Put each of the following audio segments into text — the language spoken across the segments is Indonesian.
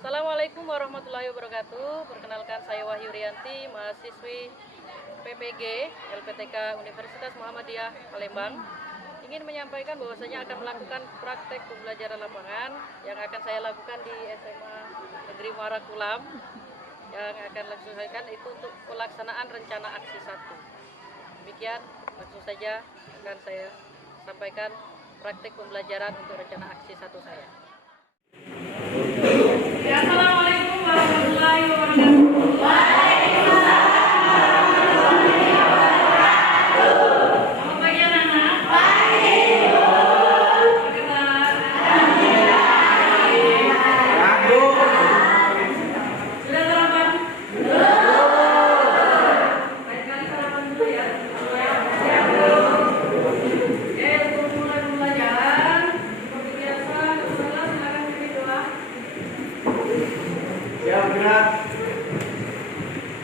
Assalamualaikum warahmatullahi wabarakatuh. Perkenalkan saya Wahyu Rianti, mahasiswi PPG LPTK Universitas Muhammadiyah Palembang. Ingin menyampaikan bahwasanya akan melakukan praktek pembelajaran lapangan yang akan saya lakukan di SMA Negeri Muara Kulam. Yang akan laksanakan itu untuk pelaksanaan rencana aksi 1. Demikian langsung saja akan saya sampaikan praktek pembelajaran untuk rencana aksi 1 saya. Assalamualaikum warahmatullahi wabarakatuh.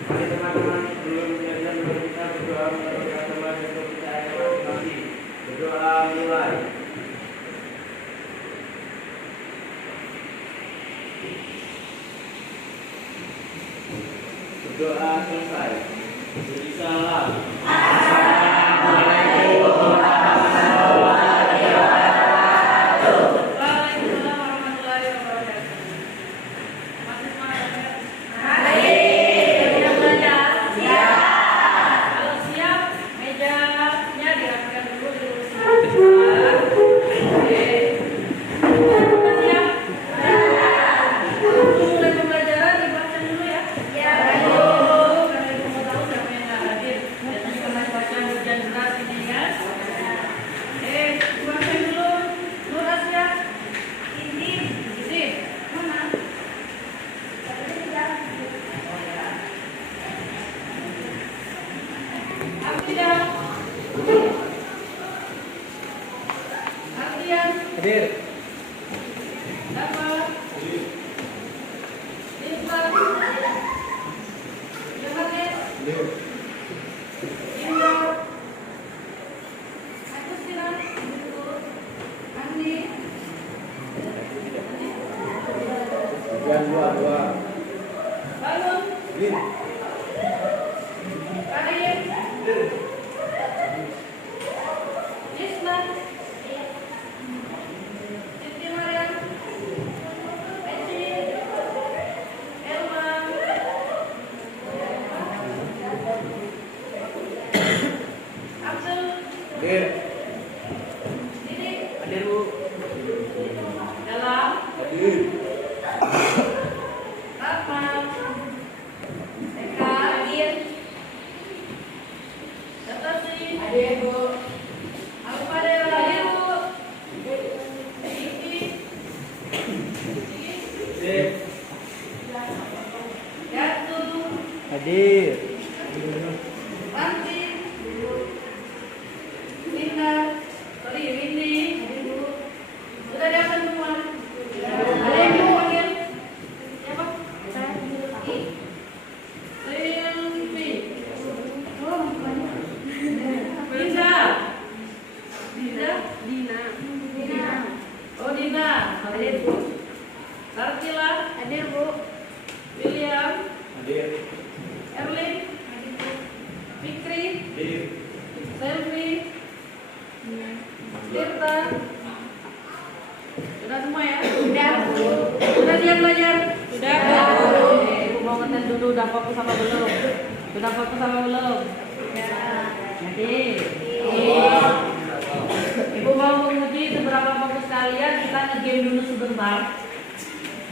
Mari teman-teman sebelum belajar kita berdoa menurut agama dan kepercayaan masing-masing. Berdoa mulai. Berdoa selesai. Beri salam. Assalamualaikum warahmatullahi wabarakatuh. Waalaikumsalam warahmatullahi wabarakatuh. Masih semangat ya? Hadir. Yang dua. Bangun. Kadir. Isma. Siti Mariam. Eci. Elma. Abdul. Hadir. Didi. Hadir, Bu. Dalam. Hadir. Rahmat. Eka. Hadir. Datasi. Hadir, Bu. Al-Fadil. Hadir, Bu. Iki. Hadir. Yatu. Hadir. Wanti. Linda. Sorry, Windy. Sudah datang semua? Ada yang mau panggil? Siapa? Silvi. Linda. Linda? Dina. Oh, Dina. Hadir, Bu. Sartila. Hadir, Bu. William. Hadir. Erlin. Fikri. Hadir. Selvi. Tirta. Sudah semua ya? Sudah. Sudah siap belajar? Sudah. Ibu mau ngetes dulu, udah fokus sama belum? Sudah fokus sama belum? Jadi, Ibu mau menguji seberapa fokus kalian. Kita nge-game dulu sebentar.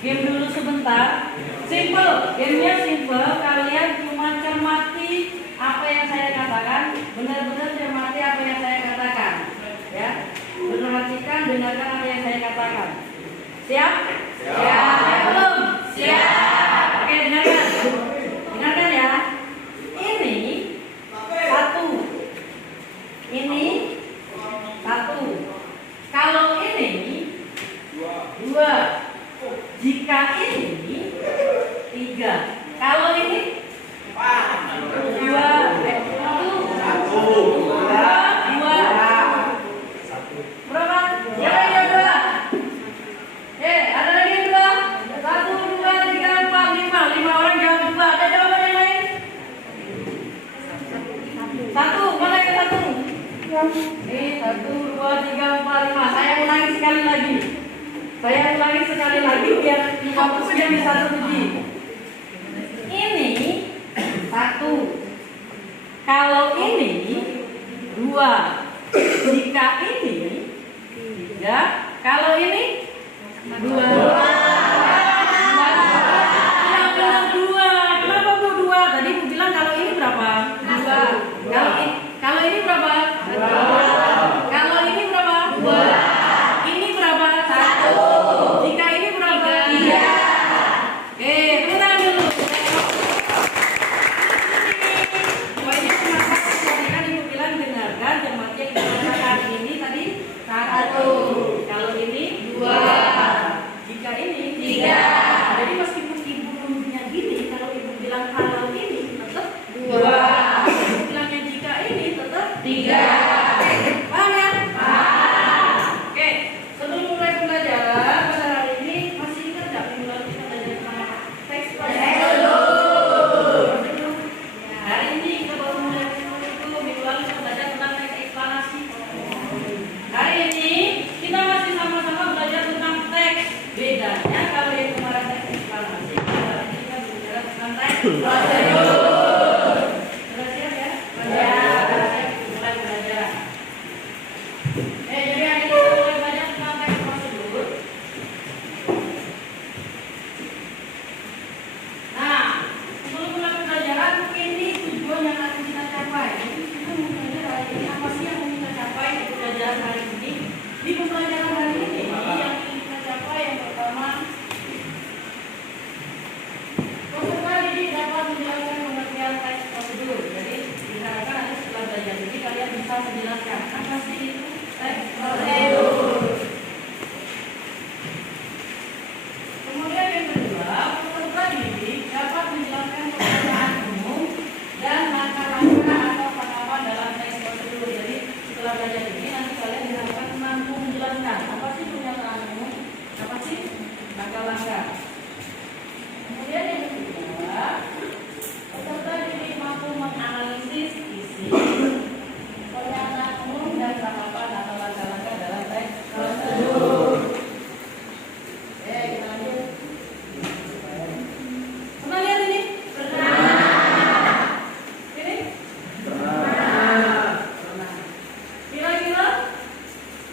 Game dulu sebentar. Simple, gamenya simple. Kalian cuma cermati apa yang saya katakan. Benar-benar cermati apa yang saya katakan. Ya, perhatikan, dengarkan apa yang saya katakan. Siap? Siap. Belum? Siap. Oke, dengarkan. Dengarkan ya. Ini 1. Ini 1. Kalau ini 2. Jika ini 3. Kalau ini 2. 1. Berapa? Ya, 2. Ada lagi 2. 1, 2, Ini 1, 2, 3, 4, 5. Saya ulangi sekali lagi. Biar 50-nya bisa teruji. Ini 1. Kalau ini 2. Jika ini 3. Kalau ini 2. Tadi Bu bilang kalau ini berapa? 2. Kalau ini berapa? 2. Kalau ini berapa? 2. Ini berapa? 1. Jika ini berapa? 3. Oke, tenang dulu. Pokoknya tadi kan Ibu bilang dengarkan jemaat yang dikatakan ini tadi 1. Kalau ini 2. Jika ini 3. Jadi meskipun Ibu rumusnya gini, kalau Ibu bilang kalau ini tetap 2. Ibu bilangnya jika ini tetap 3. Paham ya? Paham. Oke, sebelum mulai pembelajaran pada hari ini masih ingat nggak minggu lalu kita belajar tentang teks dulu. Hari ini kita baru mulai minggu lalu kita belajar tentang teks eksplanasi. Hari ini kita masih sama-sama belajar tentang teks. Bedanya kalau yang kemarin teks eksplanasi, hari ini kita berbicara tentang teks prosedur. Sudah siap ya? Siap. Mulai belajar. Jadi hari ini kita mulai belajar tentang teks prosedur. Nah, sebelum mulai pembelajaran, ini tujuan yang akan kita capai. Jadi kita mau belajar hari ini apa sih yang mau kita capai di pembelajaran hari ini? Di pembelajaran hari ini yang ingin kita capai yang pertama, peserta didik dapat menjelaskan pengertian teks prosedur. Jadi diharapkan nanti setelah belajar ini kalian bisa menjelaskan apa sih itu teks prosedur. Kemudian yang kedua, peserta didik dapat menjelaskan penggunaan umum dan langkah-langkah atau tahapan dalam teks prosedur. Jadi setelah belajar ini nanti kalian diharapkan mampu menjelaskan apa sih pernyataan umum, apa sih langkah-langkah. Kemudian yang ketiga, peserta didik mampu menganalisis isi, pernyataan umum dan tahapan atau langkah-langkah dalam teks prosedur. Oke, kita lanjut. Pernah lihat ini? Pernah. Ini? Pernah. Kira-kira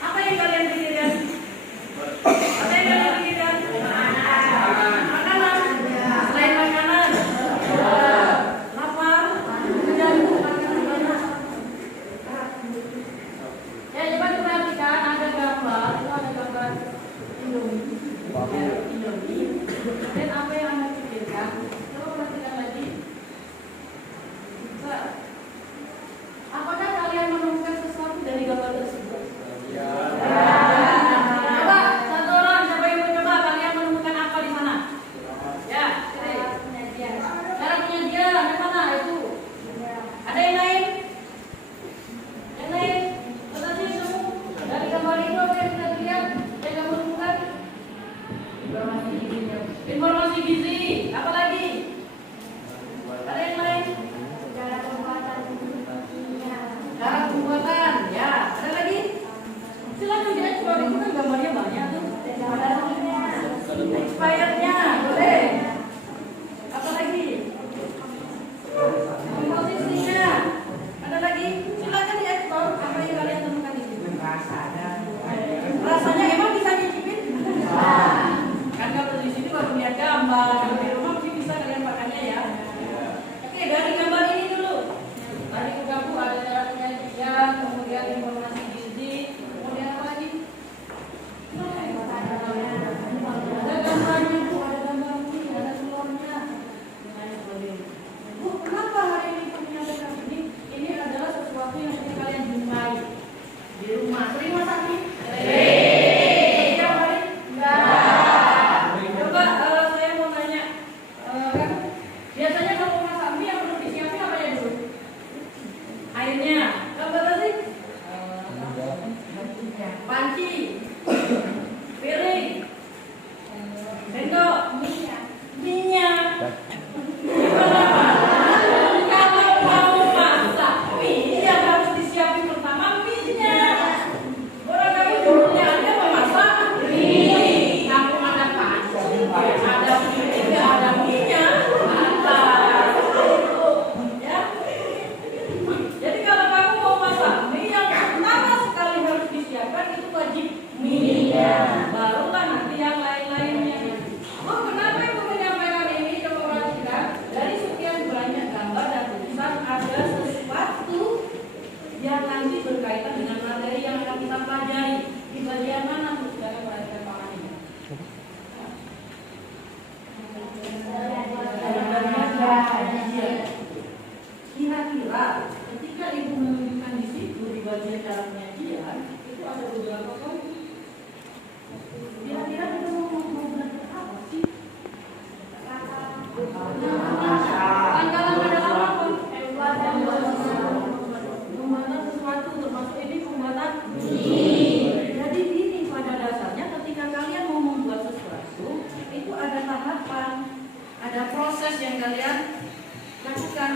apa yang kalian pikirkan? Apa yang kalian pikirkan? Makanan. Selain makanan. Lapar. Dan makanan banyak. Ya, coba perhatikan ada gambar. Itu ada gambar Indomie. Indomie. Dan apa yang Anda pikirkan? Coba perhatikan lagi. Coba. Apakah kalian menemukan sesuatu dari gambar tersebut? Coba satu orang, siapa yang mau coba? Kalian menemukan apa di sana? Ya, cara penyajian. Yang mana itu? Ada yang lain? Yang lain? Tetapi kamu dari gambar itu apa yang kita lihat? Yang kamu temukan? Informasi gizi. Apa lagi? Ada yang lain? Cara pembuatan. Ya, ada lagi? Silakan diekspor, itu kan gambarnya banyak tuh. Expirednya, boleh. Apa lagi? Komposisinya. Ada lagi? Silakan diekspor apa yang kalian temukan di sini. Rasanya emang bisa nyicipin? Kan kalau di sini baru lihat gambar, kalau di rumah mungkin bisa kalian makannya ya. Oke, dari gambar ini dulu. Tadi Bukaku ada cara penyajian, kemudian informasi gizi, kemudian apa lagi? Ada gambarnya Bu, ada gambar mie, ada telurnya. Bu, kenapa hari ini Bu menyampaikan ini? Ini adalah sesuatu yang harus kalian jumpai di rumah. Sering masak mie? Sering. Setiap hari? Enggak. Coba saya mau tanya, cara penyajian itu ada beberapa poin. Kira-kira kita mau belajar apa sih? Langkah-langkah dalam apa? Pembuatan sesuatu, termasuk ini pembuatan mie. Jadi ini pada dasarnya ketika kalian mau membuat sesuatu itu ada tahapan, ada proses yang kalian lakukan.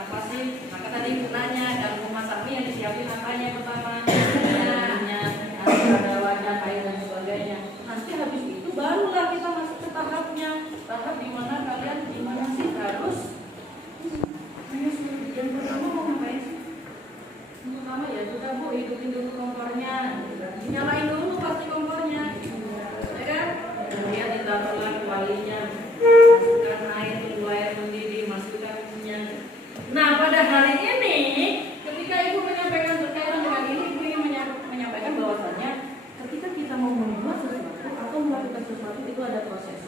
Apa sih? Maka tadi nanya dalam memasak mie yang disiapin apanya pertama? Minyak, ada wajan, air dan sebagainya. Nanti habis itu barulah kita masuk ke tahapnya. Tahap di mana kalian gimana sih harus yang pertama mau ngapain sih? Yang pertama ya sudah Bu, hidupin dulu kompornya. Nyalain dulu pasti kompornya. Ya kan? Kemudian ditaruhlah kualinya. Masukkan air, tunggu air mendidih, masukkan minyak. Nah, pada hari ini ketika Ibu menyampaikan berkaitan dengan ini, Ibu ingin menyampaikan bahwasannya ketika kita mau membuat sesuatu atau melakukan sesuatu itu ada proses.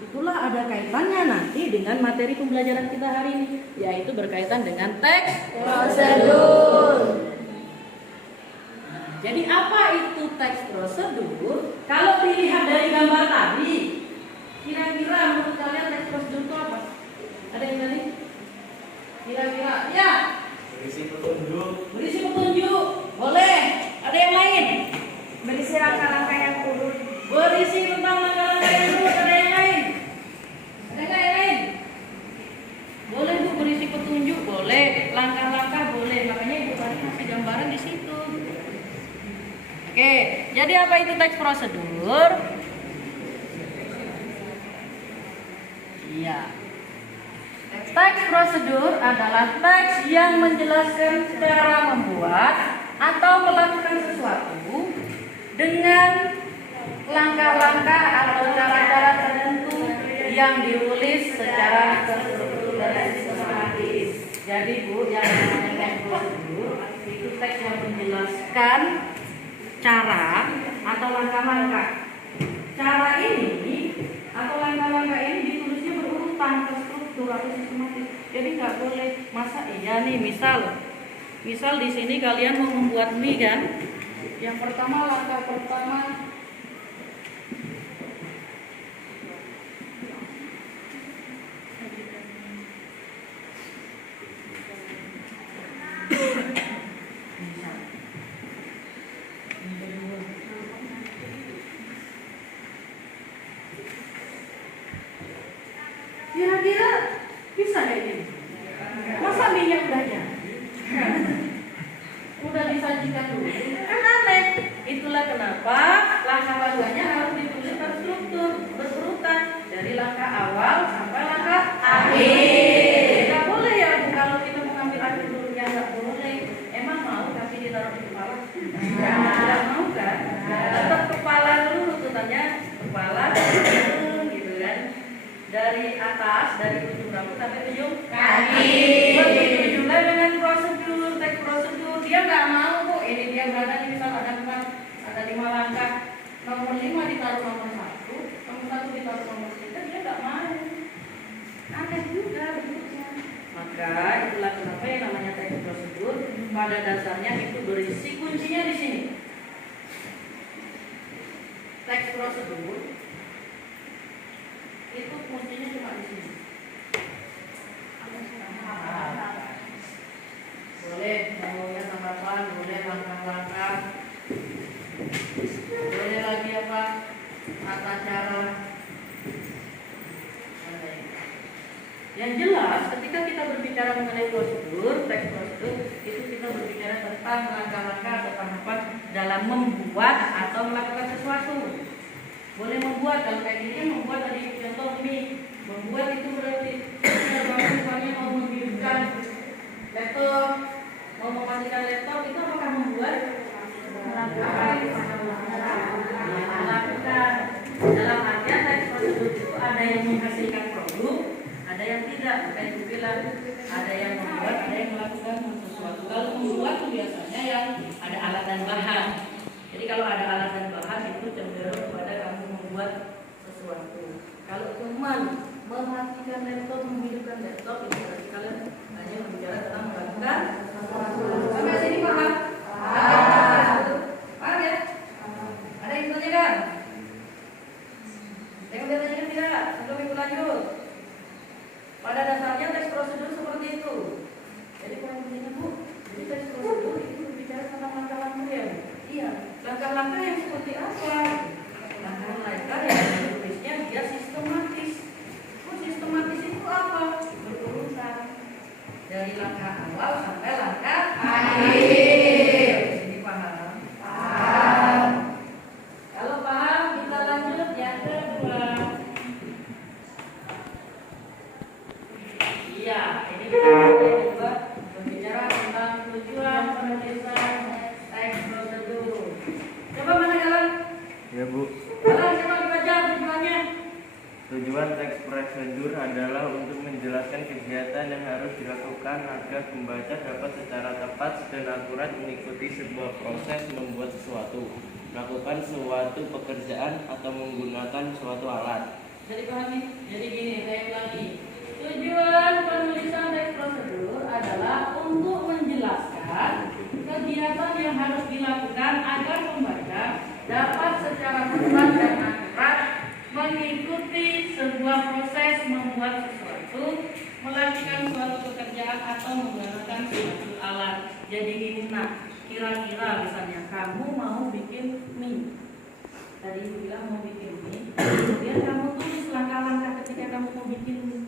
Itulah ada kaitannya nanti dengan materi pembelajaran kita hari ini, yaitu berkaitan dengan teks prosedur. Jadi apa itu teks prosedur? Kalau dilihat dari gambar tadi, kira-kira menurut kalian teks prosedur itu apa? Ada yang tadi? Kira-kira, ya. Berisi petunjuk. Berisi petunjuk, boleh. Ada yang lain? Berisi langkah-langkah yang urut. Berisi tentang langkah-langkah yang urut. Ada yang lain? Ada nggak yang lain? Boleh Bu, berisi petunjuk, boleh. Langkah-langkah boleh. Makanya Ibu tadi kasih gambaran di situ. Oke, jadi apa itu teks prosedur? Iya. Teks prosedur adalah teks yang menjelaskan cara membuat atau melakukan sesuatu dengan langkah-langkah atau cara-cara tertentu yang ditulis secara terstruktur dan sistematis. Jadi Bu, yang namanya teks prosedur itu teks yang menjelaskan cara atau langkah-langkah. Cara ini atau langkah-langkah ini ditulisnya berurutan terstruktur atau sistematis. Jadi nggak boleh masa iya nih misal di sini kalian mau membuat mie kan? Yang pertama langkah pertama kira-kira bisa kayak gini? Masa minyak belajar? Udah disajikan dulu, kan aneh. Itulah kenapa langkah-langkahnya harus ditulis terstruktur, berurutan dari langkah awal sampai langkah akhir. Nggak boleh ya Bu, kalau kita mengambil akhir dulu ya nggak boleh. Emang mau kasih ditaruh di kepala? Nggak mau kan? Tetap kepala dulu rututannya, kepala gitu kan. Dari atas, dari ujung rambut sampai ujung kaki. Begitu juga dengan prosedur, teks prosedur. Dia nggak mau Bu, ini dia berada di misal ada 5 langkah. Nomor 5 ditaruh nomor 1, nomor 1 ditaruh nomor 3, dia nggak mau. Aneh juga bentuknya. Maka itulah kenapa yang namanya teks prosedur pada dasarnya itu berisi kuncinya di sini. Teks prosedur itu kuncinya cuma di sini. Boleh maunya tanggapan, boleh langkah-langkah, boleh lagi apa tata cara. Yang jelas ketika kita berbicara mengenai prosedur, teks prosedur itu kita berbicara tentang langkah-langkah atau tahapan dalam membuat atau melakukan sesuatu. Boleh membuat, kalau kayak gini membuat tadi contoh mie. Membuat itu berarti misalnya mau menghidupkan laptop, mau mematikan laptop, itu apakah membuat? Melakukan. Dalam artian teks prosedur itu ada yang menghasilkan produk, ada yang tidak. Maka itu bilang ada yang membuat, ada yang melakukan sesuatu. Kalau membuat itu biasanya yang ada alat dan bahan. Jadi kalau ada alat dan bahan itu cenderung kepada kamu membuat sesuatu. Kalau cuma mematikan laptop, menghidupkan laptop, itu berarti kalian hanya berbicara tentang melakukan sesuatu. Sampai sini paham? Pada dasarnya teks prosedur seperti itu. Jadi kalau begini Bu, jadi teks prosedur itu berbicara tentang langkah-langkah ya. Iya, langkah-langkah yang seperti apa? Langkah-langkah yang tulisnya dia sistematis. Oh, sistematis itu apa? Berurutan dari langkah awal sampai langkah akhir. Ini paham? Paham. Kalau paham, kita lanjut yang kedua. Iya, ini kita coba berbicara tentang tujuan penulisan teks prosedur. Coba mana jalan? Ya Bu. Jalan, coba dibaca tujuannya. Tujuan teks prosedur adalah untuk menjelaskan kegiatan yang harus dilakukan agar pembaca dapat secara tepat dan akurat mengikuti sebuah proses membuat sesuatu, melakukan suatu pekerjaan atau menggunakan suatu alat. Jadi paham nih? Jadi gini, saya ulangi. Tujuan penulisan teks prosedur adalah untuk menjelaskan kegiatan yang harus dilakukan agar pembaca dapat secara tepat dan akurat mengikuti sebuah proses membuat sesuatu, melakukan suatu pekerjaan atau menggunakan suatu alat. Jadi gini nak, kira-kira misalnya kamu mau bikin mie. Tadi ibu bilang mau bikin mie, kemudian kamu tulis langkah-langkah ketika kamu mau bikin mie.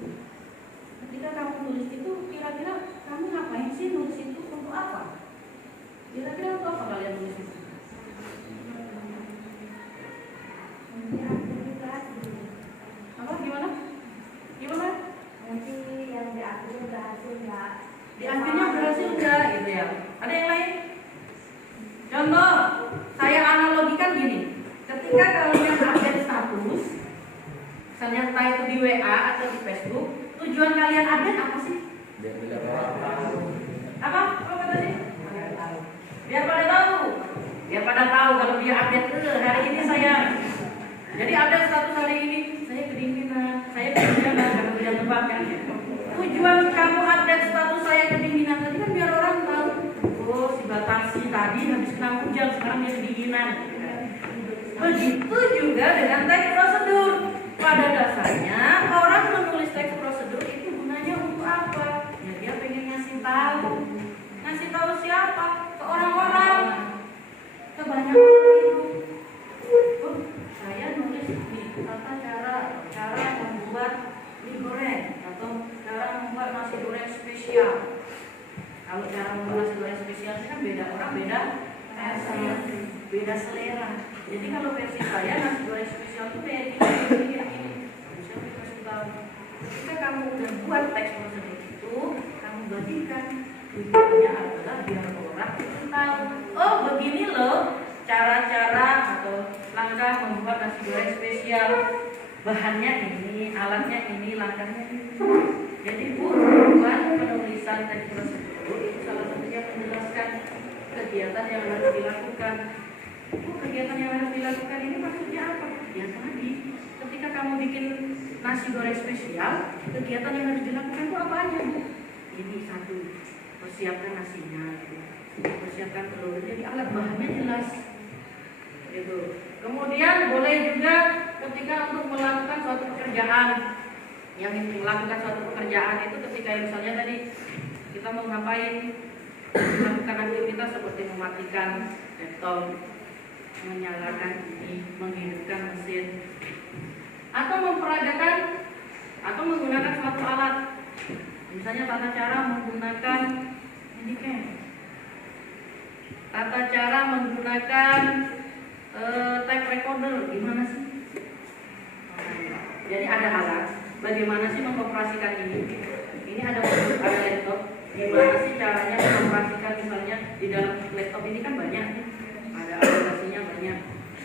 Ketika kamu tulis itu, kira-kira kamu ngapain sih nulis itu untuk apa? Kira-kira untuk apa kalian tulis itu? Apa? Gimana? Gimana? Nanti yang di akhir berhasil nggak? Di akhirnya berhasil nggak gitu ya? Ada yang lain? Contoh, saya analogikan gini. Ketika kalian update status, misalnya entah itu di WA atau di Facebook, tujuan kalian update apa sih? Apa? Apa kata sih? Biar pada tahu. Biar pada tahu kalau dia update hari ini saya. Jadi update status hari ini, saya kedinginan, saya kedinginan karena hujan lebat kan. Tujuan kamu update status saya kedinginan tadi kan biar orang tahu. Oh, si Batasi tadi habis kena hujan, sekarang dia kedinginan. Begitu juga dengan teks prosedur. Pada dasarnya orang menulis teks prosedur itu gunanya untuk apa? Ya dia pengen ngasih tahu. Ngasih tahu siapa? Ke orang-orang. Kebanyakan itu. Oh, saya nulis di tata cara membuat mie goreng atau cara membuat nasi goreng spesial. Kalau cara membuat nasi goreng spesial kan beda orang, beda selera. Jadi kalau versi saya nasi goreng spesial itu kayak gini. Bisa dikasih tahu. Ketika kamu udah buat teks prosedur itu, kamu bagikan. Tujuannya adalah biar orang itu tahu. Oh begini loh cara-cara atau langkah membuat nasi goreng spesial. Bahannya ini, alatnya ini, langkahnya ini. Jadi tujuan penulisan teks prosedur itu salah satunya menjelaskan kegiatan yang harus dilakukan. Kegiatan yang harus dilakukan ini maksudnya apa? Ya tadi, ketika kamu bikin nasi goreng spesial, kegiatan yang harus dilakukan itu apa aja Bu? Ini satu, persiapkan nasinya, persiapkan telur, jadi alat bahannya jelas. Gitu. Kemudian boleh juga ketika untuk melakukan suatu pekerjaan, yang melakukan suatu pekerjaan itu ketika misalnya tadi kita mau ngapain, melakukan aktivitas seperti mematikan laptop, menyalakan ini, menghidupkan mesin, atau memperagakan atau menggunakan suatu alat. Misalnya tata cara menggunakan ini kan, tata cara menggunakan tape recorder gimana sih? Jadi ada alat, bagaimana sih mengoperasikan ini? Ini ada laptop, gimana sih caranya mengoperasikan misalnya di dalam laptop ini kan banyak nih. Ada aplikasinya banyak,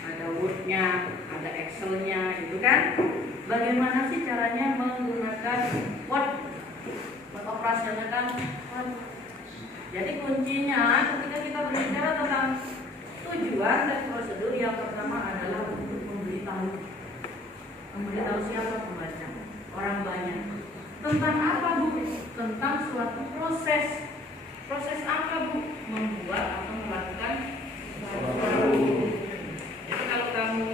ada Word-nya, ada Excel-nya, gitu kan? Bagaimana sih caranya menggunakan Word, mengoperasionalkan Word? Jadi kuncinya ketika kita berbicara tentang tujuan dan prosedur, yang pertama adalah untuk memberitahu siapa pembaca, orang banyak. Tentang apa Bu? Tentang suatu proses. Proses apa Bu? Membuat atau melakukan. Jadi kalau kamu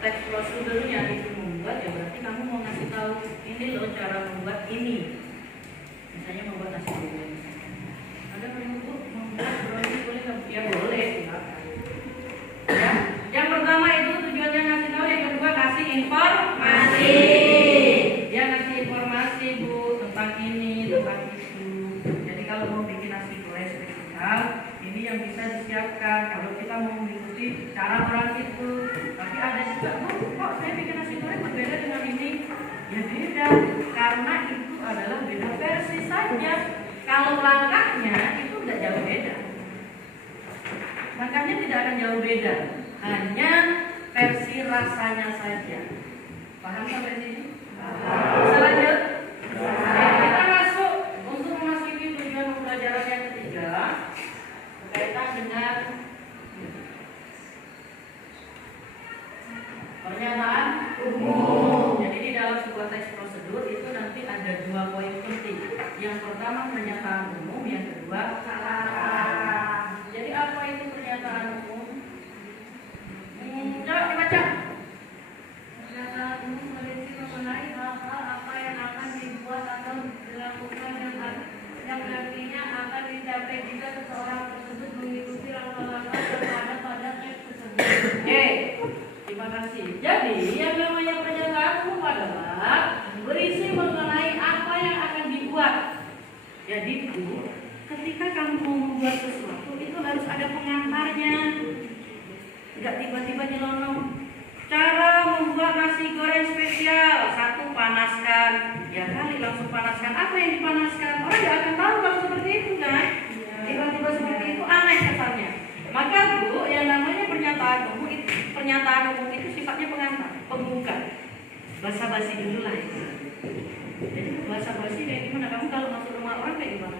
teks prosedurnya itu membuat, ya berarti kamu mau ngasih tahu ini ini loh cara membuat ini. Misalnya membuat nasi goreng. Ada yang membuat brownies boleh nggak? Ya boleh, silakan. Ya, yang pertama itu tujuannya ngasih tahu, yang kedua kasih informasi. Dia ngasih informasi Bu tentang ini, tentang itu. Jadi kalau mau bikin nasi goreng spesial, ini yang bisa disiapkan. Kalau kita mau mengikuti cara orang itu, tapi ada juga, kok saya bikin nasi goreng berbeda dengan ini? Ya beda, karena itu adalah beda versi saja. Kalau langkahnya itu tidak jauh beda. Langkahnya tidak akan jauh beda, hanya versi rasanya saja. Paham sampai sini? Bisa lanjut? Kita masuk untuk memasuki tujuan pembelajaran yang ketiga berkaitan dengan pernyataan umum. Jadi di dalam sebuah teks prosedur itu nanti ada dua poin penting. Yang pertama pernyataan umum, yang kedua syarat. Jadi apa itu pernyataan umum? Coba dibaca. Pernyataan umum berisi mengenai hal-hal apa yang akan dibuat atau dilakukan yang nantinya akan dicapai jika seseorang tersebut mengikuti langkah-langkah yang ada pada teks tersebut. Oke, terima kasih. Jadi yang namanya pernyataan umum adalah berisi mengenai apa yang akan dibuat. Jadi Bu, ketika kamu mau membuat sesuatu itu harus ada pengantarnya. Tidak tiba-tiba nyelonong. Cara membuat nasi goreng spesial, satu panaskan. Ya kali langsung panaskan. Apa yang dipanaskan? Orang tidak akan tahu kalau seperti itu kan? Tiba-tiba seperti itu aneh kesannya. Maka Bu, yang namanya pernyataan umum itu sifatnya pengantar, pembuka. Basa-basi dulu lah. Jadi basa-basi kayak gimana? Kamu kalau masuk rumah orang kayak gimana?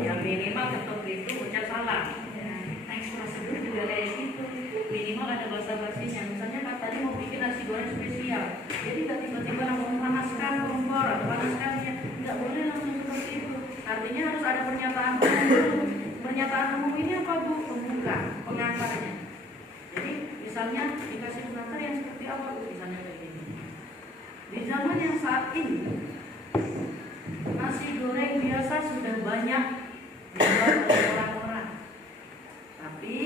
Yang minimal ketok itu ucap salam. Teks prosedur juga kayak gitu. Minimal ada basa-basinya. Misalnya katanya mau bikin nasi goreng spesial. Jadi tidak tiba-tiba langsung panaskan kompor atau panaskannya. Tidak boleh langsung seperti itu. Artinya harus ada pernyataan umum dulu. Pernyataan umum ini apa Bu? Pembuka, pengantarnya. Jadi misalnya dikasih pengantar yang seperti apa Bu? Misalnya kayak gini. Di zaman yang saat ini nasi goreng biasa sudah banyak dibuat oleh orang-orang. Tapi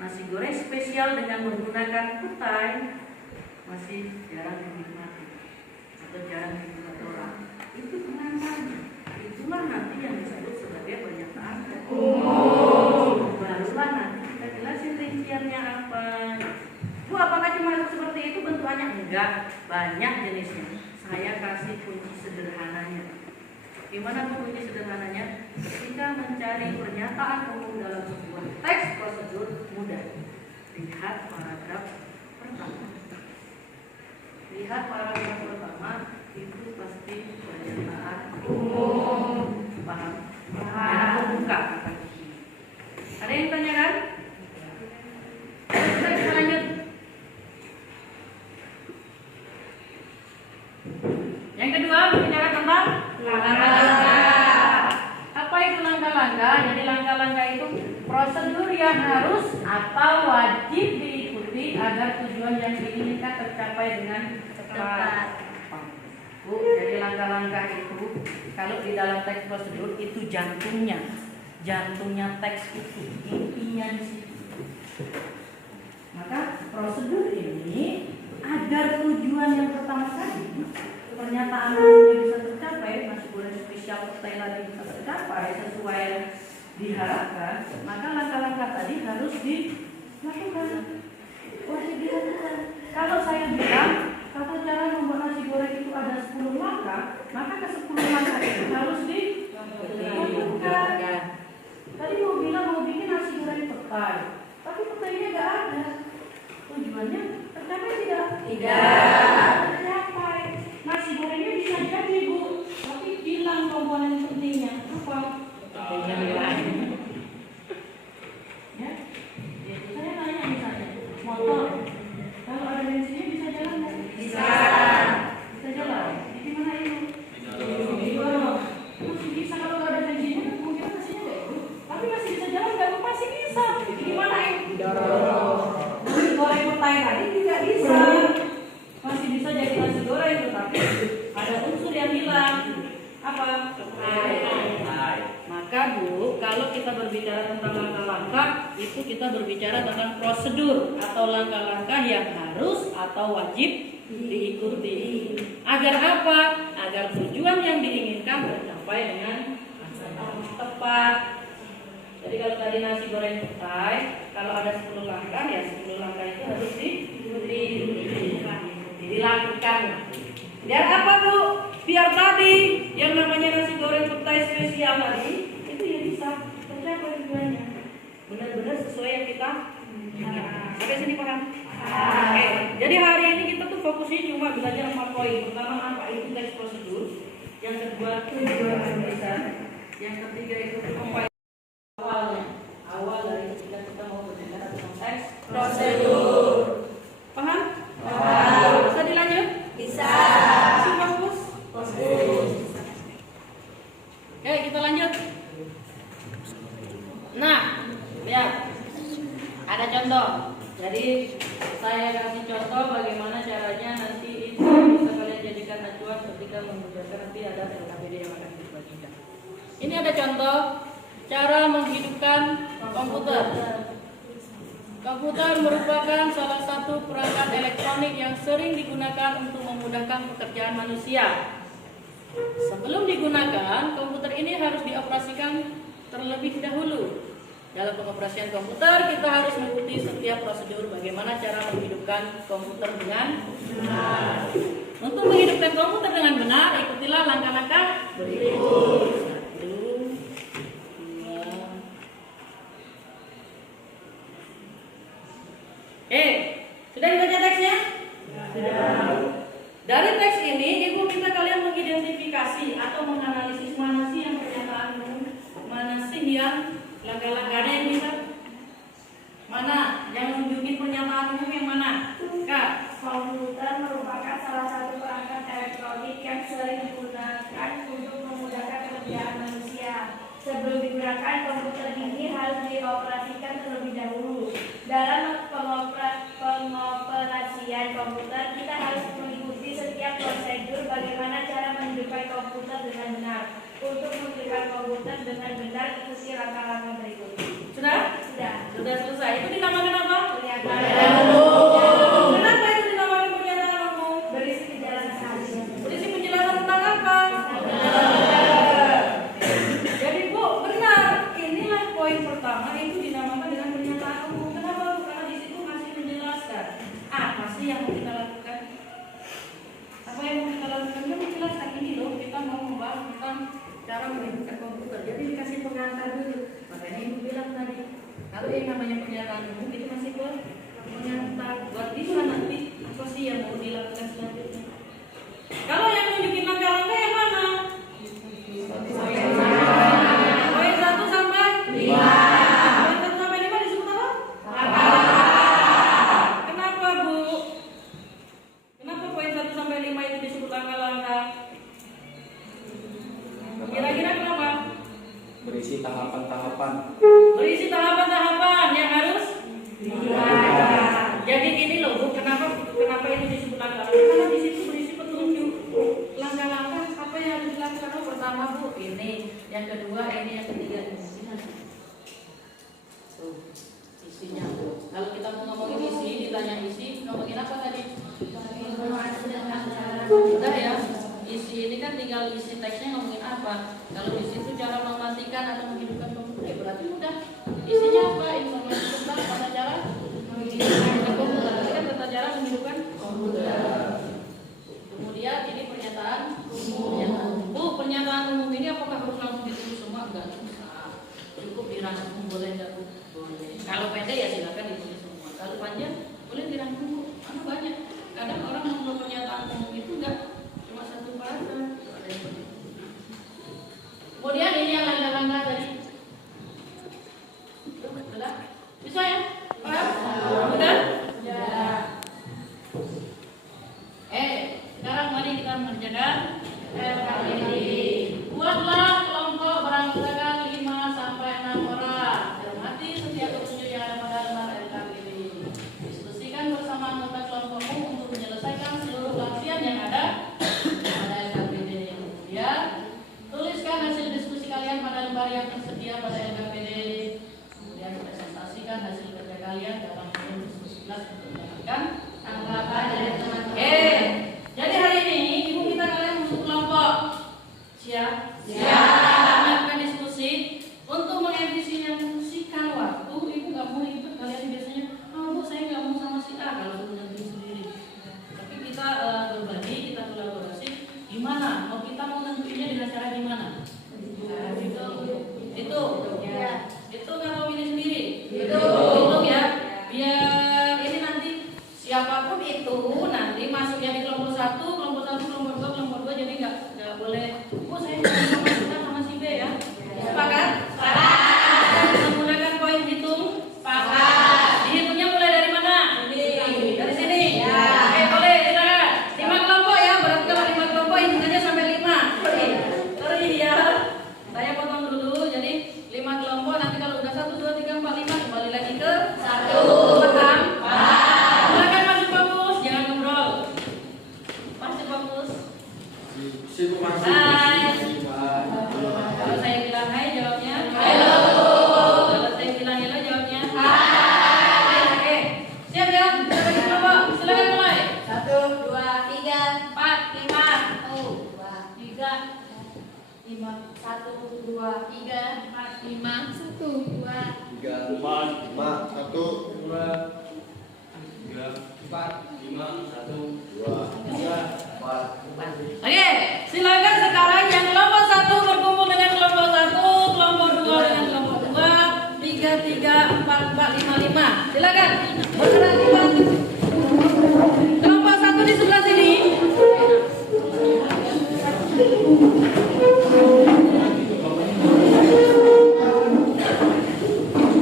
nasi goreng spesial dengan menggunakan kutai masih jarang dinikmati atau jarang dibuat orang. Itu pengantarnya. Itulah nanti yang disebut sebagai pernyataan umum. Barulah nanti kita jelasin rinciannya apa. Bu, apakah cuma seperti itu bentukannya? Enggak, banyak jenisnya. Saya kasih kunci sederhananya. Gimana Bu kunci sederhananya? Ketika mencari pernyataan umum dalam sebuah teks prosedur mudah. Lihat paragraf pertama. Lihat paragraf pertama itu pasti pernyataan umum. Paham? Paham. Buka. Ada yang tanyakan? Kita lanjut. Yang kedua bicara tentang langkah-langkah. Apa itu langkah-langkah? Jadi langkah-langkah itu prosedur yang harus atau wajib diikuti agar tujuan yang diinginkan tercapai dengan tepat. Bu, jadi langkah-langkah itu kalau di dalam teks prosedur itu jantungnya teks itu, intinya di situ. Maka prosedur ini agar tujuan yang pertama tadi pernyataan umumnya bisa tercapai, nasi goreng spesial Thailand bisa tercapai sesuai diharapkan, maka langkah-langkah tadi harus dilakukan, wajib dilakukan. Kalau saya bilang tata cara membuat nasi goreng itu ada 10 langkah, maka ke 10 langkah itu harus dilakukan. Tadi mau bilang mau bikin nasi goreng petai, tapi petainya nggak ada. Tujuannya tercapai tidak? Tidak tercapai. Nasi gorengnya bisa jadi Bu, tapi hilang komponen pentingnya. Apa? Ya, saya tanya misalnya, motor kalau ada bensinnya bisa jalan nggak? Bisa jalan. Di mana itu? Masih bisa kalau nggak ada bensinnya, mungkin mesinnya nggak itu. Tapi masih bisa jalan nggak? Masih bisa. Gimana itu? Didorong. Goreng petai tadi tidak bisa. kita berbicara tentang langkah-langkah, itu kita berbicara tentang prosedur atau langkah-langkah yang harus atau wajib diikuti. Agar apa? Agar tujuan yang diinginkan tercapai dengan tepat. Jadi kalau tadi nasi goreng petai, kalau ada 10 langkah, ya 10 langkah itu harus dilakukan. Biar apa Bu? Biar tadi yang namanya nasi goreng petai spesial tadi itu ya bisa tercapai tujuannya. Benar-benar sesuai yang kita inginkan. Sampai sini paham? Oke. Jadi hari ini kita tuh fokusnya cuma belajar 4 poin. Pertama apa? Itu teks prosedur. Yang kedua tujuan penulisan. Yang ketiga itu apa? Awal dari ketika kita mau berbicara tentang teks prosedur. Paham? Paham. Bisa dilanjut? Bisa. Fokus. Oke, kita lanjut. Nah, lihat. Ada contoh. Jadi saya kasih contoh bagaimana caranya nanti itu bisa kalian jadikan acuan ketika mengerjakan nanti ada LKPD yang akan dibagikan. Ini ada contoh cara menghidupkan komputer. Komputer merupakan salah satu perangkat elektronik yang sering digunakan untuk memudahkan pekerjaan manusia. Sebelum digunakan, komputer ini harus dioperasikan terlebih dahulu. Dalam pengoperasian komputer, kita harus mengikuti setiap prosedur bagaimana cara menghidupkan komputer dengan benar. Untuk menghidupkan komputer dengan benar, ikutilah langkah-langkah berikut. 1, 2. Sudah dibaca teksnya? Sudah. Dari teks ini, Ibu minta kalian mengidentifikasi atau menganalisis mana sih yang pernyataan umum, mana sih yang langkah-langkahnya yang bisa? Mana yang menunjukin pernyataan umum yang mana? Kak? Komputer merupakan salah satu perangkat elektronik yang sering digunakan untuk memudahkan pekerjaan manusia. Sebelum digunakan, komputer ini harus dioperasikan terlebih dahulu. Dalam pengoperasian komputer, kita harus mengikuti setiap prosedur bagaimana cara menghidupkan komputer dengan benar. Untuk menghidupkan komputer dengan benar, ikuti langkah-langkah berikut. Sudah? Sudah. Sudah selesai. Itu dinamakan apa? Pernyataan umum. Kenapa itu dinamakan pernyataan umum? berisi penjelasan. Berisi penjelasan tentang apa? Jadi Bu, benar. Inilah poin pertama, itu dinamakan dengan pernyataan umum. Kenapa Bu? Karena di situ masih menjelaskan apa sih yang mau kita lakukan. Apa yang mau kita lakukan? Dia menjelaskan ini loh, kita mau membahas tentang cara menghidupkan komputer. Jadi dikasih pengantar dulu. Makanya Ibu bilang tadi, kalau yang namanya pernyataan umum itu masih pengantar. Buat bisa nanti apa sih yang mau dilakukan selanjutnya. Kalau yang nunjukin langkah-langkah yang mana? Poin 1 sampai 5. Poin 1 sampai 5 disebut apa? Kenapa Bu? Kenapa poin 1 sampai 5 itu disebut langkah-langkah? Kira-kira kenapa? Berisi tahapan-tahapan. Berisi tahapan-tahapan yang harus dilakukan. Jadi ini loh Bu, kenapa ini disebut langkah-langkah? Karena di situ berisi petunjuk langkah-langkah apa yang harus dilakukan. Oh, pertama Bu ini, yang kedua ini, yang ketiga ini. Tuh, isinya Bu. Kalau kita mau ngomongin isi, ditanya isi, ngomongin apa tadi? Udah ya. Isi ini kan tinggal isi teksnya ngomongin apa. Kalau di situ cara mematikan atau menghidupkan komputer, ya berarti mudah. Isinya apa? Informasi tentang tata cara menghidupkan komputer. Ini kan tata cara menghidupkan komputer. Kemudian ini pernyataan umum. Bu, pernyataan umum ini apakah harus langsung ditulis semua? Enggak usah. Cukup dirangkum, boleh enggak Bu? Boleh. Kalau pendek ya silakan ditulis semua. Kalau panjang boleh dirangkum Bu. Karena banyak. Kadang orang membuat pernyataan umum itu enggak cuma satu paragraf. Kemudian ini yang langkah-langkah tadi. Sudah? Bisa ya? Paham? Sudah? Ya. Sekarang mari kita mengerjakan LKPD. Buatlah kelompok beranggotakan 5 sampai 6 orang. Cermati setiap petunjuk yang ada pada lembar LKPD. Diskusikan bersama anggota kelompokmu untuk menyelesaikan seluruh latihan yang ada pada LKPD. Kemudian tuliskan hasil diskusi kalian pada lembar yang tersedia pada LKPD. rumus? Terima kasih. Hai. Bye. Kalau saya bilang hai jawabnya Halo. Kalau saya bilang hello jawabnya hai. Oke. Siap ya? Kita bagi kelompok. Silakan mulai. 1, 2, 3, 4, 5. 1, 2, 3, 5, 1, 2, 3, 4, 5, 1, 2, 3, 4, 5, 1, 2, 3, 4, 5, 1, 2, 3, 4. Oke, silakan sekarang yang kelompok 1 berkumpul dengan kelompok 1, kelompok 2 dengan kelompok 2, 3, 3, 4, 4, 5, 5. Silakan bergerak cepat. Kelompok 1 di sebelah sini.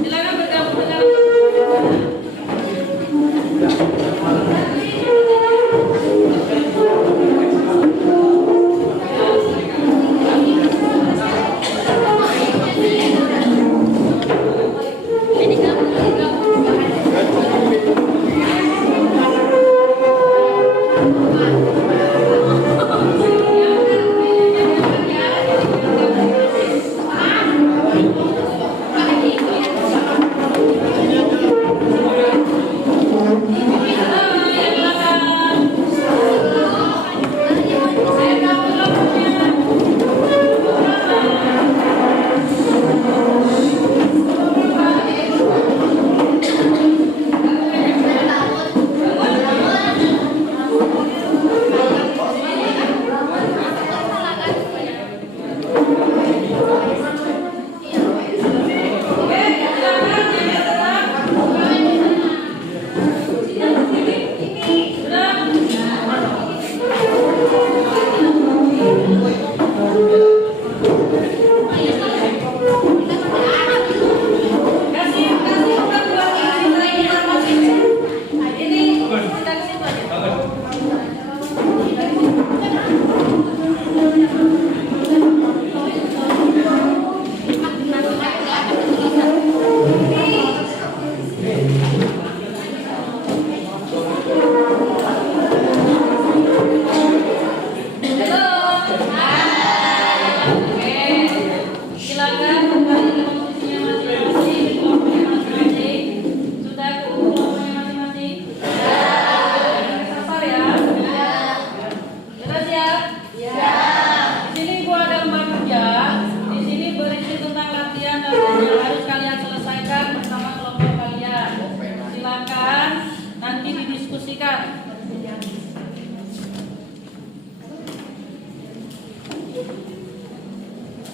Silakan bergabung dengan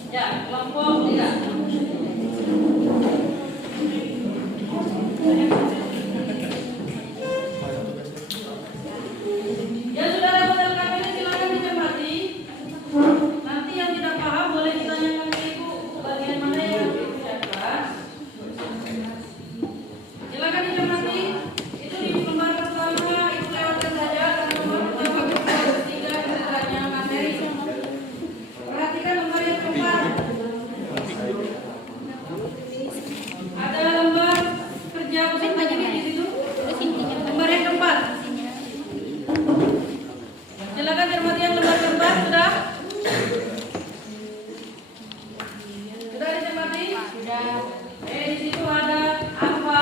Ya, kelompok 3. Ya, saudara model ini silakan dicermati. Nanti yang tidak paham boleh ditanyakan ke ibu bagian mana yang tidak jelas. Silakan dicermati. Itu di lembar pertama itu lewatkan saja karena lembar pertama kedua ketiga itu hanya materi. Perhatikan lembar yang keempat. Ada lembar kerja peserta didik di situ. Lembar yang keempat. Silakan cermati yang lembar keempat sudah. Sudah dicermati? Sudah. Di situ ada apa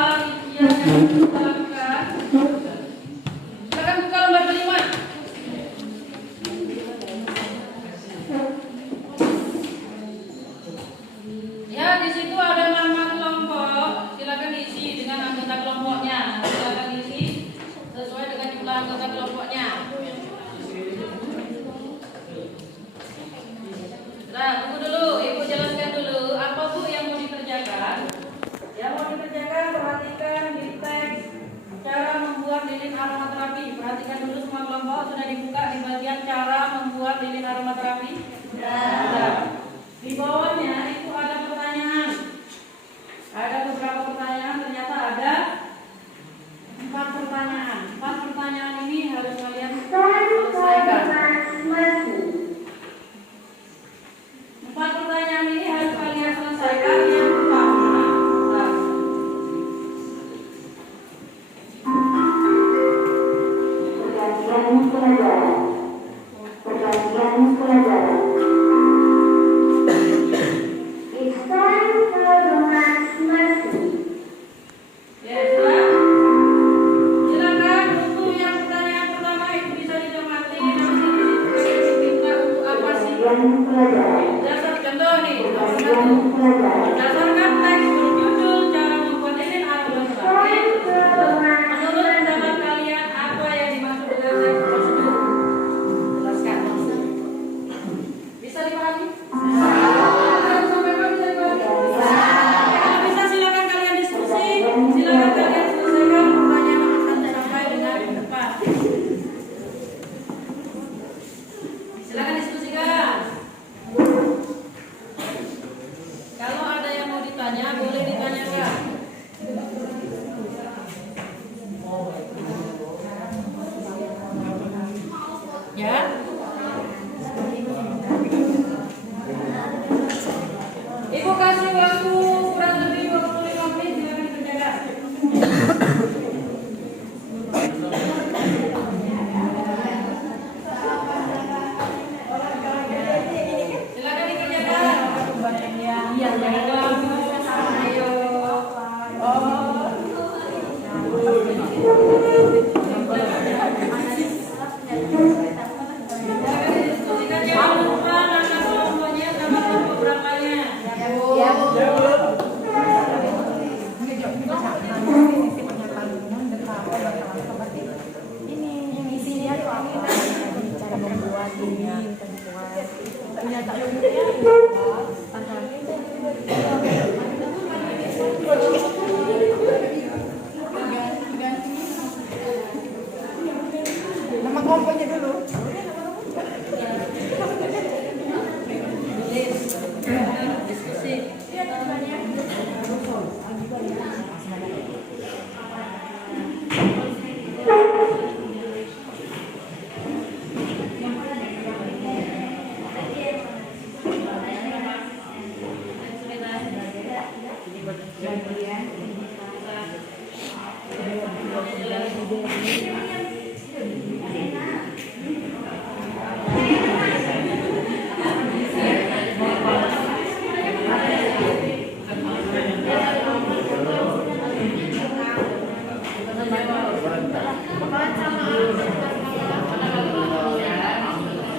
yang kita lakukan. Silakan buka lembar kelima. Ya, di situ ada nama kelompok. Silakan diisi dengan anggota kelompoknya. Silakan diisi sesuai dengan jumlah anggota kelompoknya. Nah, tunggu dulu, Ibu jelaskan dulu apa Bu yang mau dikerjakan. Yang mau dikerjakan perhatikan di teks cara membuat lilin aromaterapi. Perhatikan dulu semua kelompok sudah dibuka di bagian cara membuat lilin aromaterapi. Sudah. Di bawahnya itu ada pertanyaan. Ada beberapa pertanyaan, ternyata ada 4 pertanyaan. 4 pertanyaan ini harus kalian selesaikan. 4 pertanyaan ini harus kalian selesaikan. Yang pertama, Dasar contoh nih, berdasarkan teks berjudul cara membuat izin aduan terakhir. Menurut pendapat kalian apa yang dimaksud dengan teks prosedur? Jelaskan. Bisa dipahami? Kalau bisa silakan kalian diskusi, silakan kalian selesaikan pertanyaan sampai dengan tepat. Silakan diskusikan. Kalau ada yang mau ditanya, boleh ditanyakan. Ya. Ibu kasih waktu kurang lebih 25 menit, silakan dikerjakan. Silakan dikerjakan. Iya, jangan lama. Ayo. Silakan didiskusikan, jangan lupa nama kelompoknya sama kelompok berapanya. Ini yang isinya tuh apa? Cara membuat ini, punya tak nama kelompoknya dulu. Diskusi.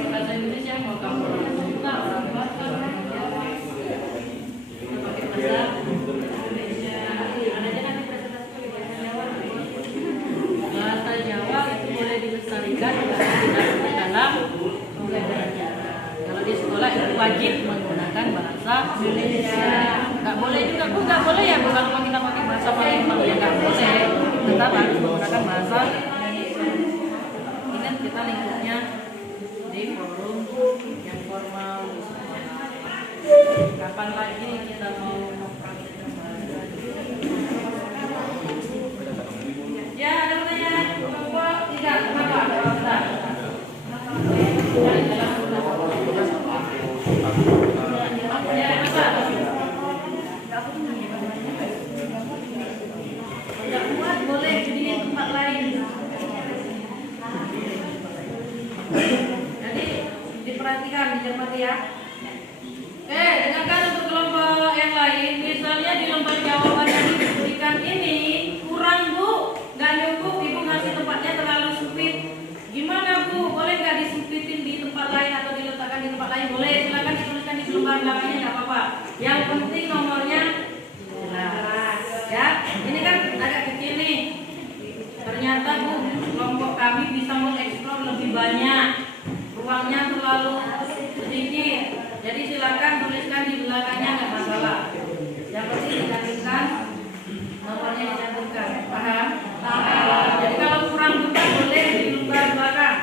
Bahasa Indonesia mau kamu buka orang bahasa bahasa Jawa itu boleh dilestarikan di dalam pembelajaran. Kalau di sekolah itu wajib menggunakan bahasa Indonesia. Nggak boleh juga, nggak boleh ya kalau kita pakai bahasa Palembang ya nggak boleh. Tetap harus menggunakan bahasa Indonesia. Ingat kita lingkupnya di forum yang formal. Kapan lagi kita mau praktik kembali? Ya, ada pertanyaan? Kelompok tidak, kenapa? Ada. Ya, kenapa? Tidak muat boleh di tempat lain. Jadi diperhatikan, dicermati ya. Oke, dengarkan untuk kelompok yang lain. Misalnya di lembar jawaban yang diberikan ini kurang bu, nggak cukup, ibu ngasih tempatnya terlalu sempit. Gimana bu? Boleh nggak disempitin di tempat lain atau diletakkan di tempat lain? Boleh, silakan dituliskan di lembar belakangnya nggak apa-apa. Yang penting nomornya jelas. Ya, ini kan agak kecil nih. Ternyata bu, kelompok kami bisa mengeksplor lebih banyak. Ruangnya terlalu sedikit. Jadi silakan tuliskan di belakangnya nggak masalah. Yang penting dicantumkan nomornya dicantumkan. Paham? Paham. Jadi kalau kurang juga boleh di lembar belakang.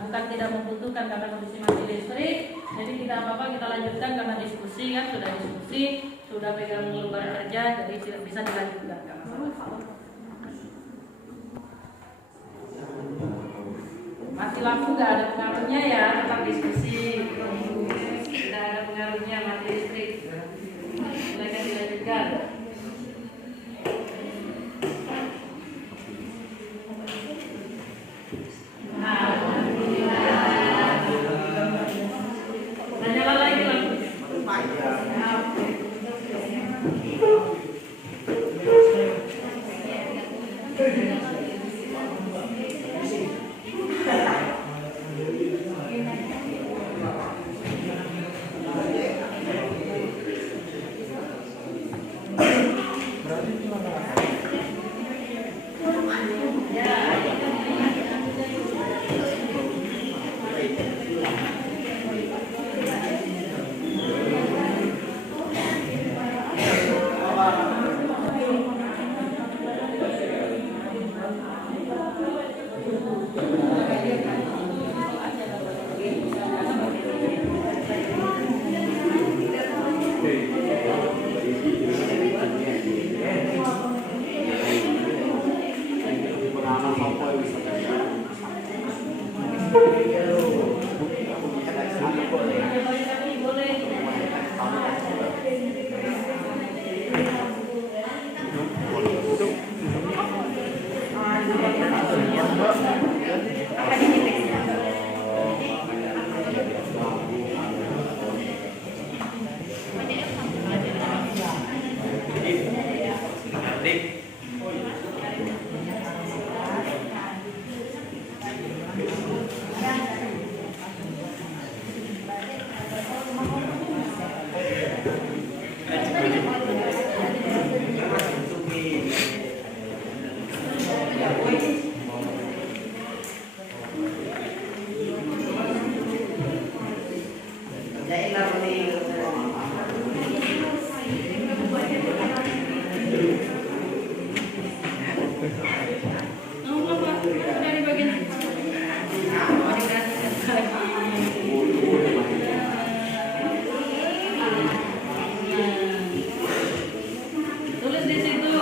Bukan tidak membutuhkan karena kondisi mati listrik. Jadi tidak apa-apa kita lanjutkan karena diskusi kan, sudah pegang lembar kerja, jadi bisa dilanjutkan. Nggak masalah. Mati lampu nggak ada pengaruhnya ya, tetap diskusi. Tidak ada pengaruhnya, mati listrik. Silakan dilanjutkan. Nyala lagi lampunya. Tulis di situ.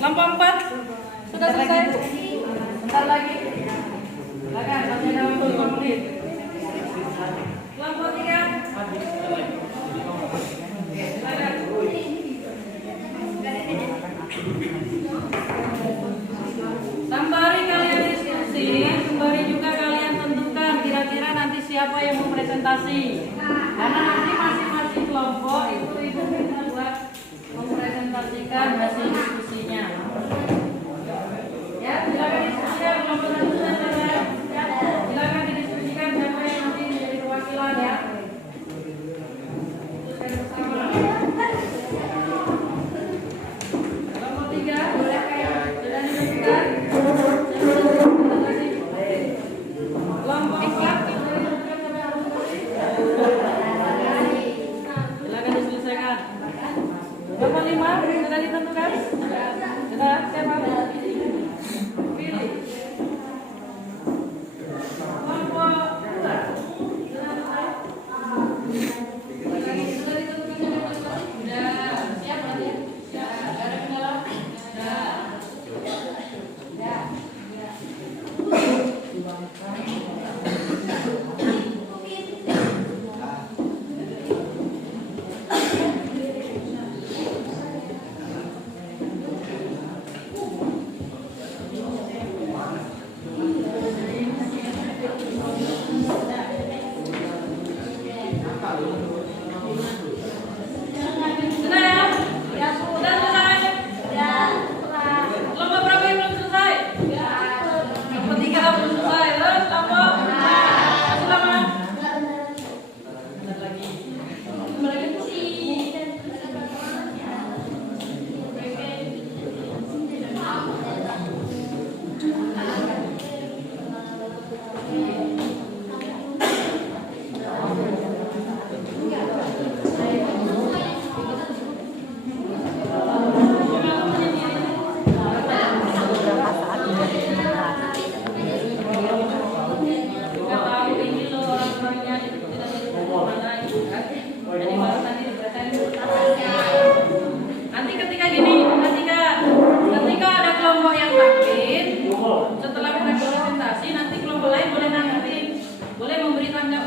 Lampu 4 sudah selesai. Bentar lagi. Silakan, masih ada waktu 5 menit. Lampu 3. Silakan. Sembari kalian diskusi, sembari juga kalian tentukan kira-kira nanti siapa yang mau presentasi. Karena nanti masing-masing kelompok itu ibu minta buat mempresentasikan hasil diskusinya. Ya, silakan diskusikan kelompok satu dan selesai. Silakan didiskusikan siapa yang nanti menjadi perwakilan ya. Teruskan bersama. Kelompok 3 sudah ditentukan. Kelompok 4 sudah ditentukan.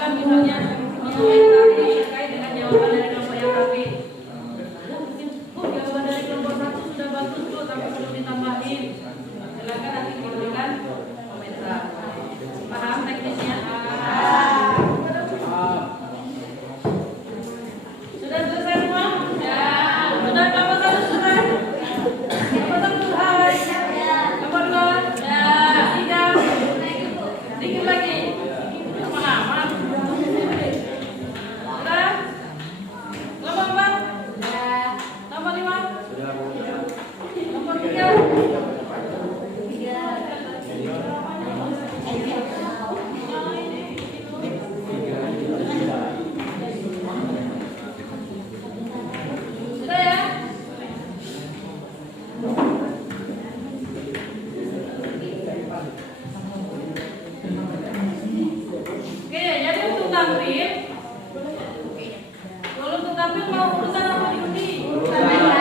silakan misalnya mengomentari terkait dengan jawaban dari kelompok yang tadi. Bu, jawaban dari kelompok 1 sudah bagus tuh, tapi perlu ditambahin. Silakan nanti diberikan komentar. Paham teknisnya? Sudah selesai semua? Ya. Sudah kelompok 1 selesai? Kelompok 1 hai. Kelompok 2? Ya. 3? Dikit lagi. Lama-lama. Sudah? Kelompok 4? Ya. Kelompok 5? Kelompok 3? Sudah ya? Oke, jadi untuk tampil, kalau untuk tampil mau urutan apa diundi? Urutan aja.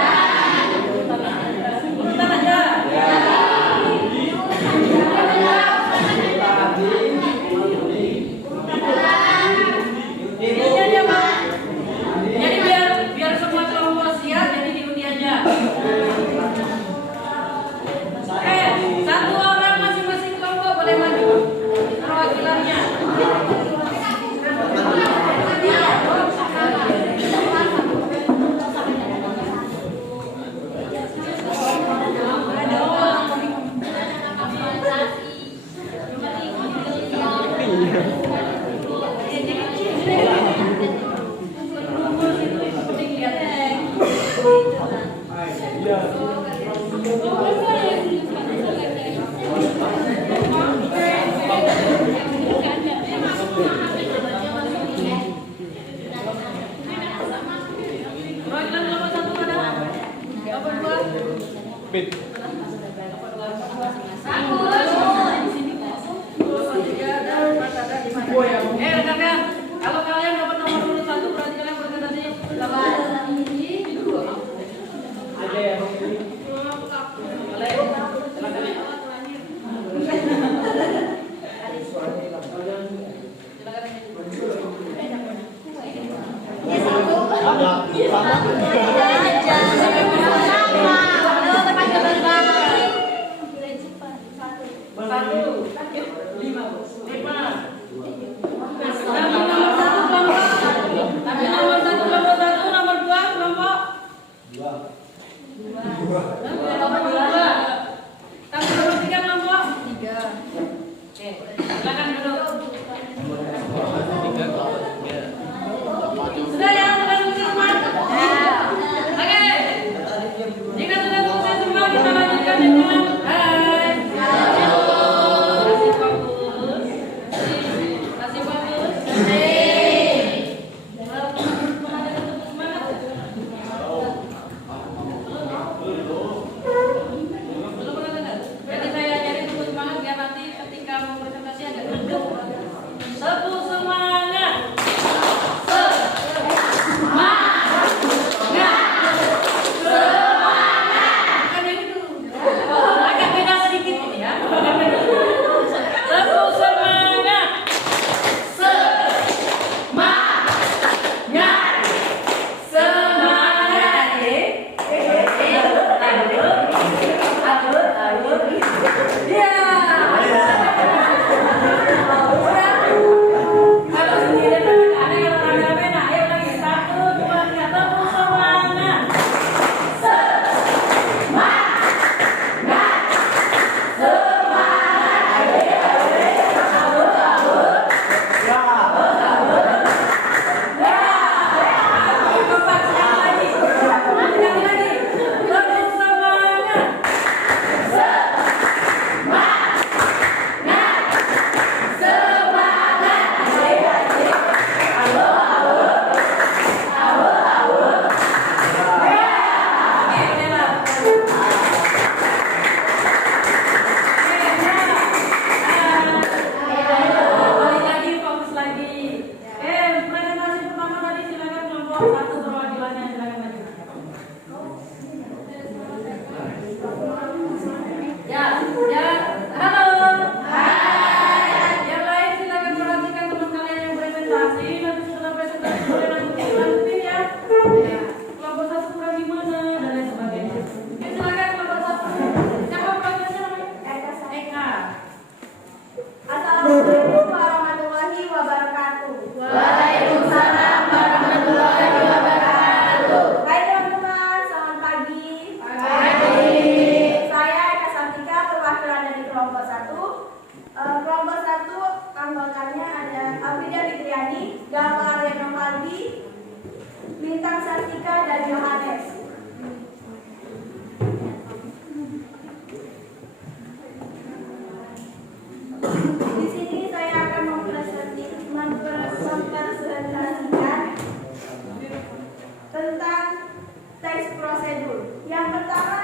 Jadi apa? Jadi biar semua kelompok siap, jadi diundi aja. Satu orang masing-masing kelompok boleh maju. Perwakilannya. Perwakilan kelompok 1 ada? Kelompok 2? Rekan-rekan, kalau kalian dapat nomor urut 1 berarti kalian presentasi 3. Sudah ya, teman-teman semua? Oke. Sastika dan Yohanes. Di sini saya akan mempresentasikan tentang teks prosedur. Yang pertama,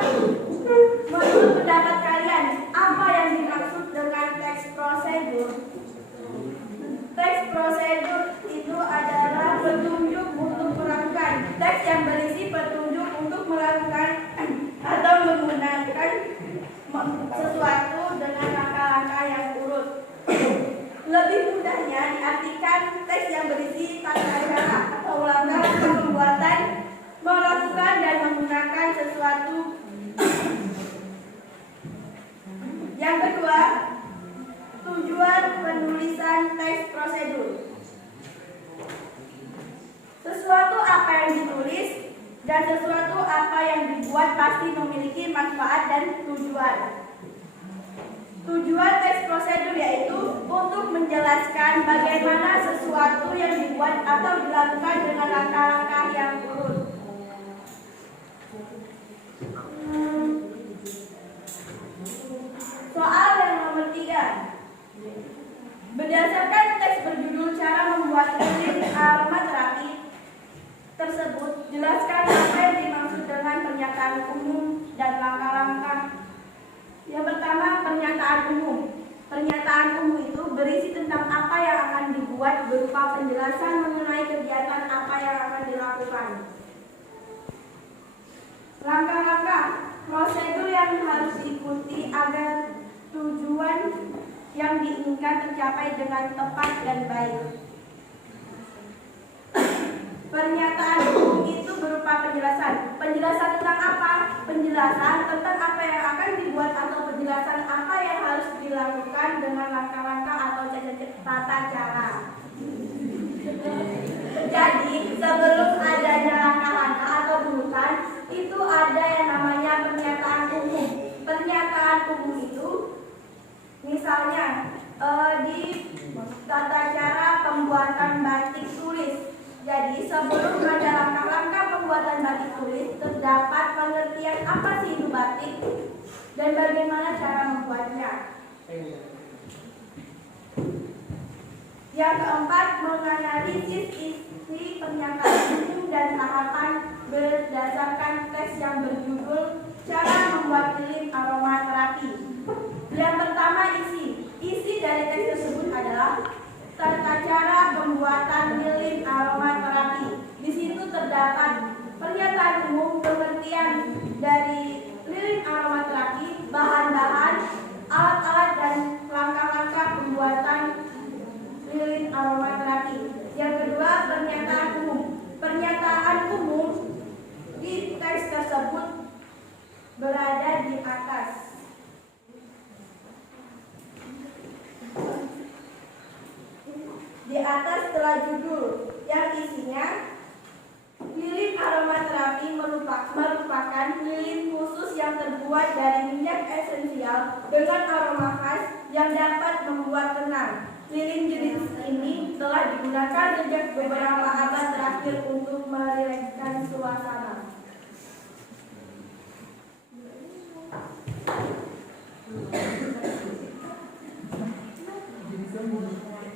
menurut pendapat kalian, apa yang dimaksud dengan teks prosedur? Teks prosedur itu adalah petunjuk untuk melakukan. Teks yang berisi petunjuk untuk melakukan atau menggunakan sesuatu dengan langkah-langkah yang urut. Lebih mudahnya diartikan teks yang berisi tata cara atau langkah-langkah pembuatan, melakukan dan menggunakan sesuatu. Yang kedua, tujuan penulisan teks prosedur. Sesuatu apa yang ditulis dan sesuatu apa yang dibuat pasti memiliki manfaat dan tujuan. Tujuan teks prosedur yaitu untuk menjelaskan bagaimana sesuatu yang dibuat atau dilakukan dengan langkah-langkah yang urut. Soal yang nomor 3. Berdasarkan teks berjudul cara membuat lilin aromaterapi tersebut, jelaskan apa yang dimaksud dengan pernyataan umum dan langkah-langkah. Yang pertama, pernyataan umum. Pernyataan umum itu berisi tentang apa yang akan dibuat berupa penjelasan mengenai kegiatan apa yang akan dilakukan. Langkah-langkah prosedur yang harus diikuti agar tujuan yang diinginkan tercapai dengan tepat dan baik. Pernyataan umum itu berupa penjelasan. Penjelasan tentang apa? Penjelasan tentang apa yang akan dibuat atau penjelasan apa yang harus dilakukan dengan langkah-langkah atau tata cara. Jadi, sebelum adanya langkah-langkah atau urutan, itu ada yang namanya pernyataan umum. Pernyataan umum itu misalnya di tata cara pembuatan batik tulis. Jadi sebelum ada langkah-langkah pembuatan batik tulis, terdapat pengertian apa sih itu batik dan bagaimana cara membuatnya. Yang keempat, menganalisis isi pernyataan umum dan tahapan berdasarkan teks yang berjudul cara membuat lilin aromaterapi. Yang pertama, isi dari teks tersebut adalah tata cara pembuatan lilin aromaterapi. Di situ terdapat pernyataan umum, pengertian dari lilin aromaterapi, bahan-bahan, alat-alat dan langkah-langkah pembuatan lilin aromaterapi. Yang kedua, pernyataan umum. Pernyataan umum di teks tersebut berada di atas. Di atas telah judul yang isinya lilin aromaterapi merupakan lilin khusus yang terbuat dari minyak esensial dengan aroma khas yang dapat membuat tenang. Lilin jenis ini telah digunakan sejak beberapa abad terakhir untuk merilekskan suasana.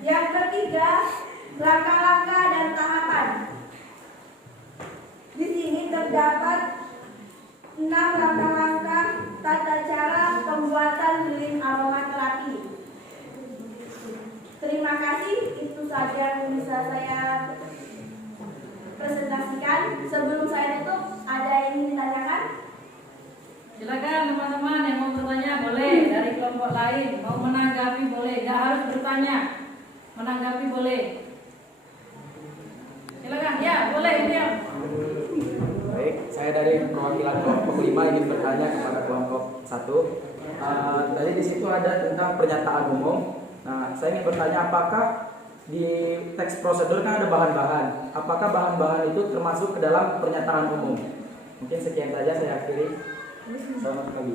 Yang ketiga, langkah-langkah dan tahapan. Di sini terdapat 6 langkah-langkah tata cara pembuatan lilin aromaterapi. Terima kasih, itu saja yang bisa saya presentasikan. Sebelum saya tutup, ada yang ingin ditanyakan? Silakan teman-teman yang mau bertanya boleh, dari kelompok lain mau menanggapi boleh, nggak harus bertanya, menanggapi boleh. Silakan, ya boleh ya. Baik, saya dari perwakilan kelompok 5 ingin bertanya kepada kelompok 1. Tadi di situ ada tentang pernyataan umum. Nah, saya ingin bertanya apakah di teks prosedur kan ada bahan-bahan. Apakah bahan-bahan itu termasuk ke dalam pernyataan umum? Mungkin sekian saja, saya akhiri. Selamat pagi.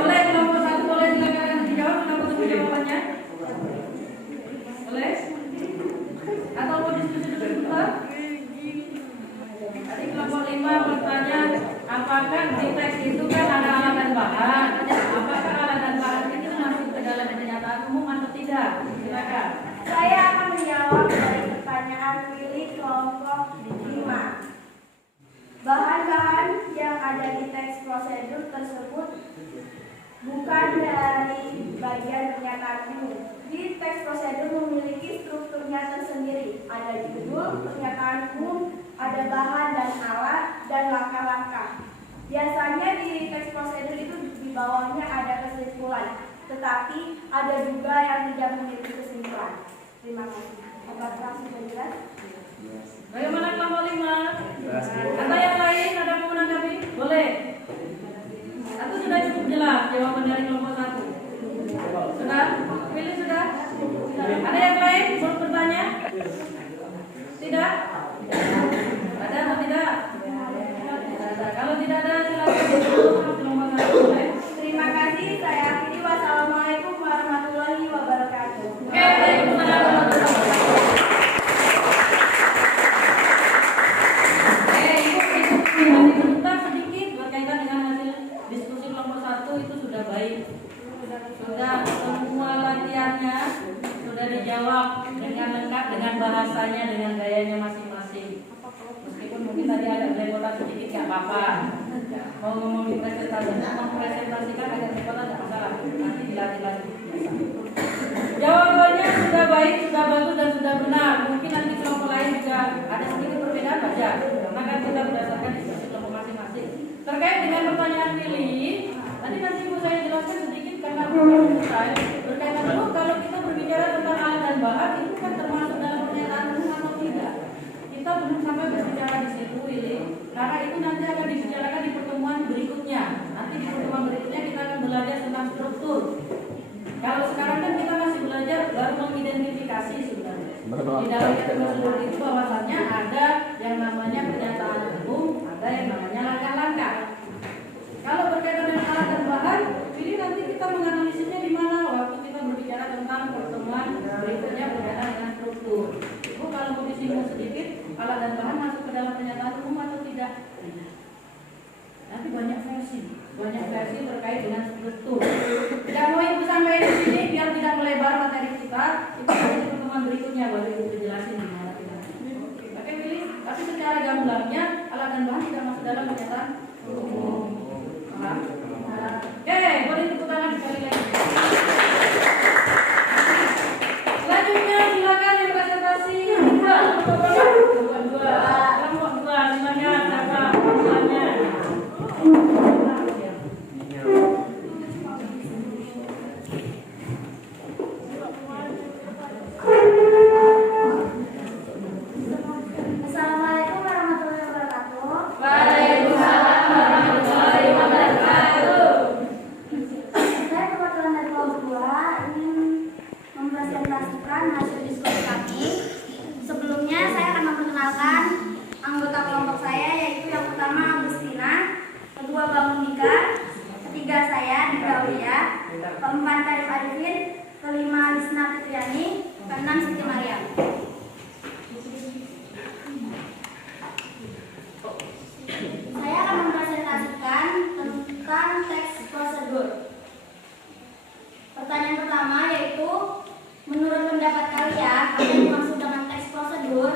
Boleh kelompok 1 boleh silakan dijawab, kenapa tunggu jawabannya? Boleh? Atau mau diskusi dulu? menjawab dari pertanyaan pilih kelompok 5. Bahan-bahan yang ada di teks prosedur tersebut bukan dari bagian pernyataan umum. Di teks prosedur memiliki strukturnya tersendiri. Ada judul, pernyataan umum, ada bahan dan alat, dan langkah-langkah. Biasanya di teks prosedur itu di bawahnya ada kesimpulan, tetapi ada juga yang tidak memiliki kesimpulan. Terima kasih. Apakah sudah jelas? Bagaimana kelompok 5? Ada yang lain? Ada yang mau menanggapi? Boleh. Atau sudah cukup jelas jawaban dari kelompok 1? Sudah? Pilih sudah? Ada yang lain? Mau bertanya? Tidak? Ada atau tidak? Kalau tidak ada, silakan kelompok 1 boleh. Terima kasih. Saya akhiri. Wassalamualaikum warahmatullahi wabarakatuh. Oke, waalaikumsalam warahmatullahi wabarakatuh. Ibu sebentar sedikit berkaitan dengan hasil diskusi kelompok 1 itu sudah baik. Sudah semua latihannya sudah dijawab dengan lengkap, dengan bahasanya, dengan gayanya masing-masing. Meskipun mungkin tadi ada belepotan sedikit, nggak apa-apa. Mau ngomong di mempresentasikan agak belepotan nggak masalah. Nanti dilatih lagi. Jawabannya sudah baik, sudah bagus dan sudah benar. Mungkin nanti kelompok lain juga ada sedikit perbedaan wajar, karena kan kita berdasarkan diskusi kelompok masing-masing. Terkait dengan pertanyaan pilih, tadi nanti ibu saya jelaskan sedikit karena belum selesai. Berkaitan dulu kalau kita berbicara tentang alat dan bahan itu kan termasuk dalam pernyataan umum atau tidak? Kita belum sampai berbicara di situ, pilih. Karena itu nanti akan dibicarakan di pertemuan berikutnya. Nanti di pertemuan berikutnya kita akan belajar tentang struktur. Kalau sekarang kan kita masih belajar baru mengidentifikasi sebenarnya. Di dalam prosedur itu bahwasannya ada yang namanya pernyataan umum, ada yang namanya langkah-langkah. Kalau berkaitan dengan alat dan bahan, ini nanti kita menganalisisnya di mana waktu kita berbicara tentang pertemuan berikutnya berkaitan dengan struktur. Ibu kalau mau disinggung sedikit, alat dan bahan masuk ke dalam pernyataan umum atau tidak? Nanti banyak versi terkait dengan struktur. Tidak mau ibu sampaikan di sini biar tidak melebar materi kita. Itu nanti di pertemuan berikutnya baru ibu jelasin di mana kita. Oke, pilih. Tapi secara gamblangnya alat dan bahan tidak masuk dalam pernyataan umum. Paham? Oke, boleh tepuk tangan sekali lagi. Selanjutnya silakan yang presentasi kelompok 2. Silakan siapa pertanyaannya? Assalamualaikum warahmatullahi wabarakatuh. Waalaikumsalam warahmatullahi wabarakatuh. Saya perwakilan dari kelompok 2 ingin mempresentasikan hasil diskusi kami. Sebelumnya saya akan memperkenalkan anggota kelompok saya, yaitu yang pertama Agustina, kedua Bang Monika, ketiga saya Dika Aulia, keempat Karif Arifin, kelima Lisna Fitriani, keenam Siti Mariam. Saya akan mempresentasikan tentang teks prosedur. Pertanyaan pertama yaitu, menurut pendapat kalian, apa yang dimaksud dengan teks prosedur?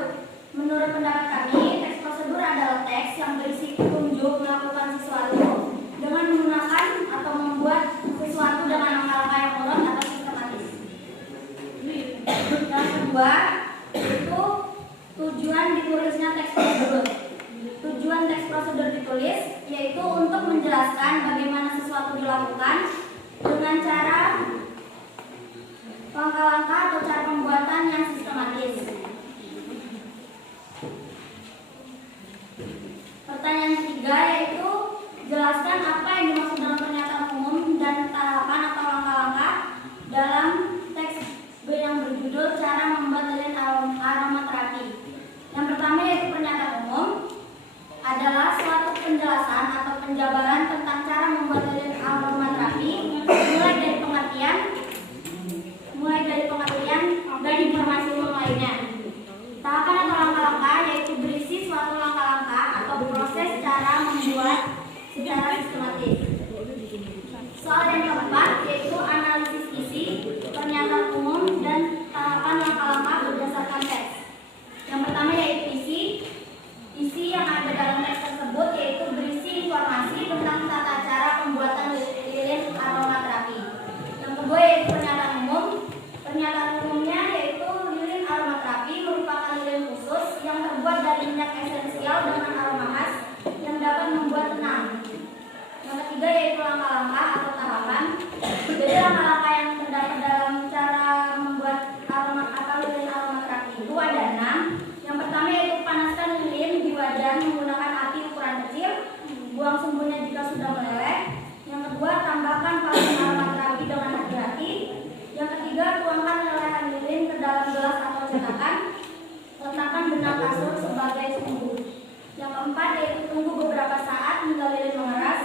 Menurut pendapat kami, teks prosedur adalah teks yang berisi petunjuk melakukan sesuatu dengan menggunakan atau membuat sesuatu dengan langkah-langkah yang urut atau sistematis. Yang kedua, yaitu tujuan ditulisnya teks prosedur. Tujuan teks prosedur ditulis yaitu untuk menjelaskan bagaimana sesuatu dilakukan dengan cara langkah-langkah atau cara pembuatan yang sistematis. Pertanyaan ketiga yaitu jelaskan apa yang dimaksud dalam pernyataan umum dan tahapan atau langkah-langkah dalam teks yang berjudul cara membuat lilin aromaterapi. Yang pertama yaitu pernyataan umum adalah suatu penjelasan atau penjabaran tentang cara membuat lilin aromaterapi mulai dari pengertian dan informasi umum lainnya. Tahapan atau langkah-langkah yaitu berisi suatu langkah-langkah atau proses cara membuat secara sistematis. Soal yang keempat yaitu analisis isi, pernyataan umum dan tahapan langkah-langkah berdasarkan 3 yaitu langkah-langkah atau tahapan. Jadi langkah-langkah yang terdapat dalam cara membuat aroma atau lilin aromaterapi itu ada 6. Yang pertama yaitu panaskan lilin di wajan menggunakan api ukuran kecil. Buang sumbunya jika sudah meleleh. Yang kedua, tambahkan parfum aromaterapi dengan hati-hati. Yang ketiga, tuangkan lelehan lilin ke dalam gelas atau cetakan. Letakkan benang kasur sebagai sumbu. Yang keempat yaitu tunggu beberapa saat hingga lilin mengeras.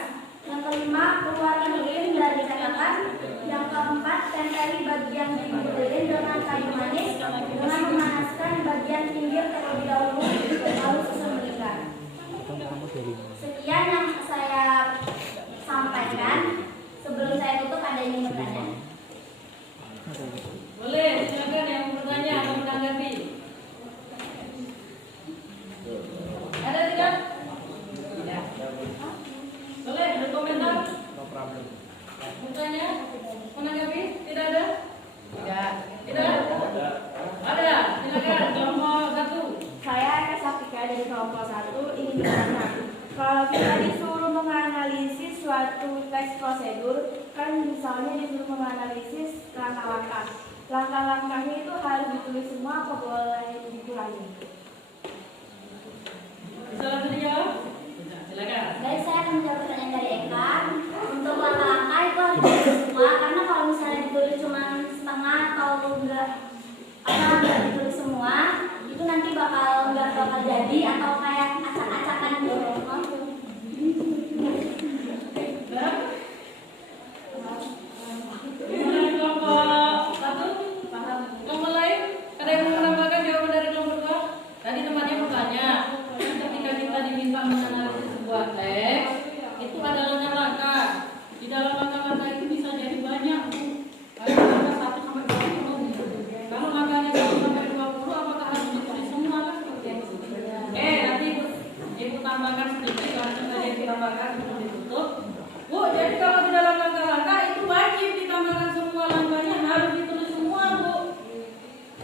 Yang kelima, keluarkan lilin dari cetakan. Yang keempat, tempeli bagian pinggir lilin dengan kayu manis dengan memanaskan bagian pinggir terlebih dahulu, lalu susun melingkar. Sekian yang saya sampaikan. Sebelum saya tutup, ada yang ingin bertanya? Boleh, silakan yang bertanya atau menanggapi. Ada tidak? Tidak. Boleh, ada komentar? Bertanya? Menanggapi? Tidak ada? Tidak. Tidak? Ada. Silakan, kelompok 1. Saya Eka Sapika dari kelompok 1 ingin bertanya. Kalau kita disuruh menganalisis suatu teks prosedur, kan misalnya disuruh menganalisis langkah-langkah. Langkah-langkahnya itu harus ditulis semua apa boleh dikurangi? Bisa langsung dijawab? Silakan. Baik, saya akan menjawab pertanyaan dari Eka. Untuk langkah-langkah itu harus ditulis semua, karena kalau misalnya ditulis cuma setengah atau enggak ditulis semua, itu nanti nggak bakal jadi atau kayak acak-acakan gitu. Dari kelompok 1, kelompok lain, ada yang mau menambahkan jawaban dari kelompok 2? Tadi temannya bertanya, ketika kita diminta menganalisis sebuah teks, itu ada langkah-langkah. Di dalam langkah-langkah itu bisa jadi banyak, Bu. Ada langkah 1 sampai 20. Kalau langkahnya 1 sampai 20, apakah harus ditulis semua kan seperti itu? Nanti Ibu tambahkan sedikit, langsung saja ditambahkan sebelum ditutup. Bu, jadi kalau di dalam langkah-langkah itu wajib ditambahkan semua langkahnya, harus ditulis semua, Bu.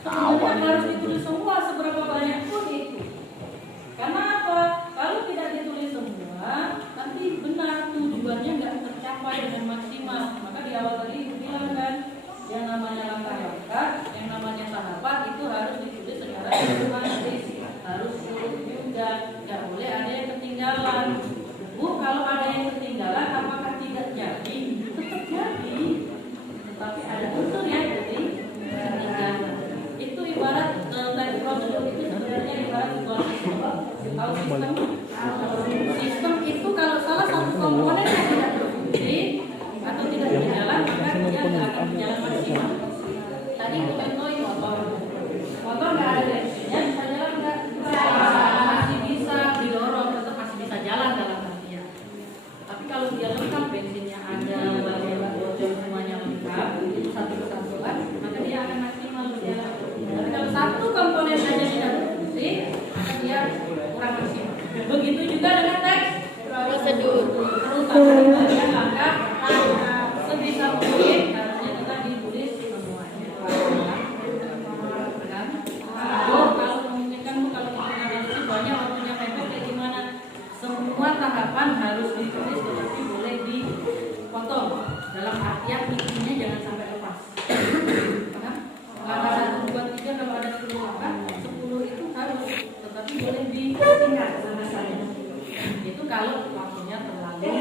Sebenarnya harus ditulis semua seberapa banyak pun itu. Karena apa? Kalau tidak ditulis semua, nanti benar tujuannya nggak tercapai dengan maksimal. Maka di awal tadi Ibu bilang kan, yang namanya langkah-langkah, yang namanya tahapan itu harus ditulis secara sistematis, harus urut juga, nggak boleh ada yang ketinggalan. Bu, kalau ada yang ketinggalan, apakah tidak jadi? Tetap jadi, tetapi ada unsur yang jadi ketinggalan. Itu ibarat teks prosedur itu sebenarnya ibarat sebuah sistem. Kalau sistem itu kalau salah satu komponennya tidak berfungsi atau tidak berjalan, maka dia tidak akan berjalan maksimal. Tadi Bu Ento itu motor nggak ada direksinya, bisa jalan nggak? Masih bisa didorong, tetap masih bisa jalan dalam artian. Tapi kalau dia lengkap, bensinnya ada, bocor semuanya lengkap, itu satu kesatuan, maka dia akan maksimal berjalan. Tapi kalau satu komponen saja tidak berfungsi, maka dia kurang maksimal. Begitu juga dengan teks prosedur. Terutama langkah sebisa mungkin harusnya kita ditulis semuanya. Kalau memungkinkan Bu, kalau kita analisis banyak waktunya mepet kayak gimana? Semua tahapan harus ditulis, tetapi boleh dipotong. Dalam artian intinya jangan sampai lepas. Paham? Langkah 1, 2, 3 kalau ada 10 langkah, 10 itu harus, tetapi boleh disingkat bahasanya. Itu kalau waktunya terlalu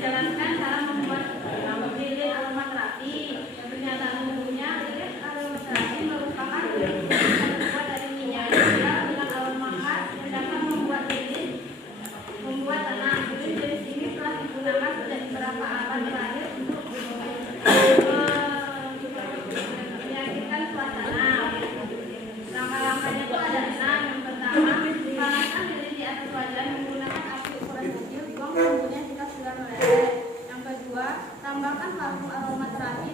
menjalankan cara membuat lilin aromaterapi. Pernyataan umumnya, lilin aromaterapi merupakan lilin yang terbuat dari minyak esensial dengan aroma khas yang dapat membuat tenang. Lilin jenis ini telah digunakan sejak beberapa abad terakhir untuk meyakinkan suasana. Langkah-langkahnya itu ada 6. Yang pertama, panaskan lilin di atas wajan menggunakan api ukuran kecil, buang bumbunya jika sudah meleleh. Yang kedua, tambahkan parfum aromaterapi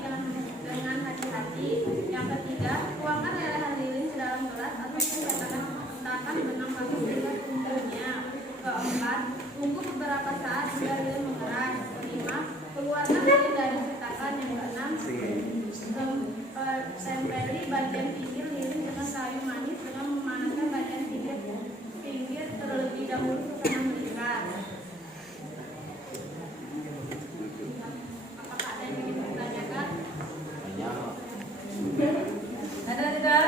dengan hati-hati. Yang ketiga, tuangkan lelehan lilin ke dalam gelas atau letakkan benang parfum hingga tumbuhnya. Keempat, tunggu beberapa saat hingga lilin mengeras. Kelima, keluarkan lilin dari cetakan. Yang keenam, tempeli bagian pinggir lilin dengan kayu manis dengan memanaskan bagian pinggir terlebih dahulu setelah mengikat. Apakah ada yang ingin ditanyakan? Ada tidak?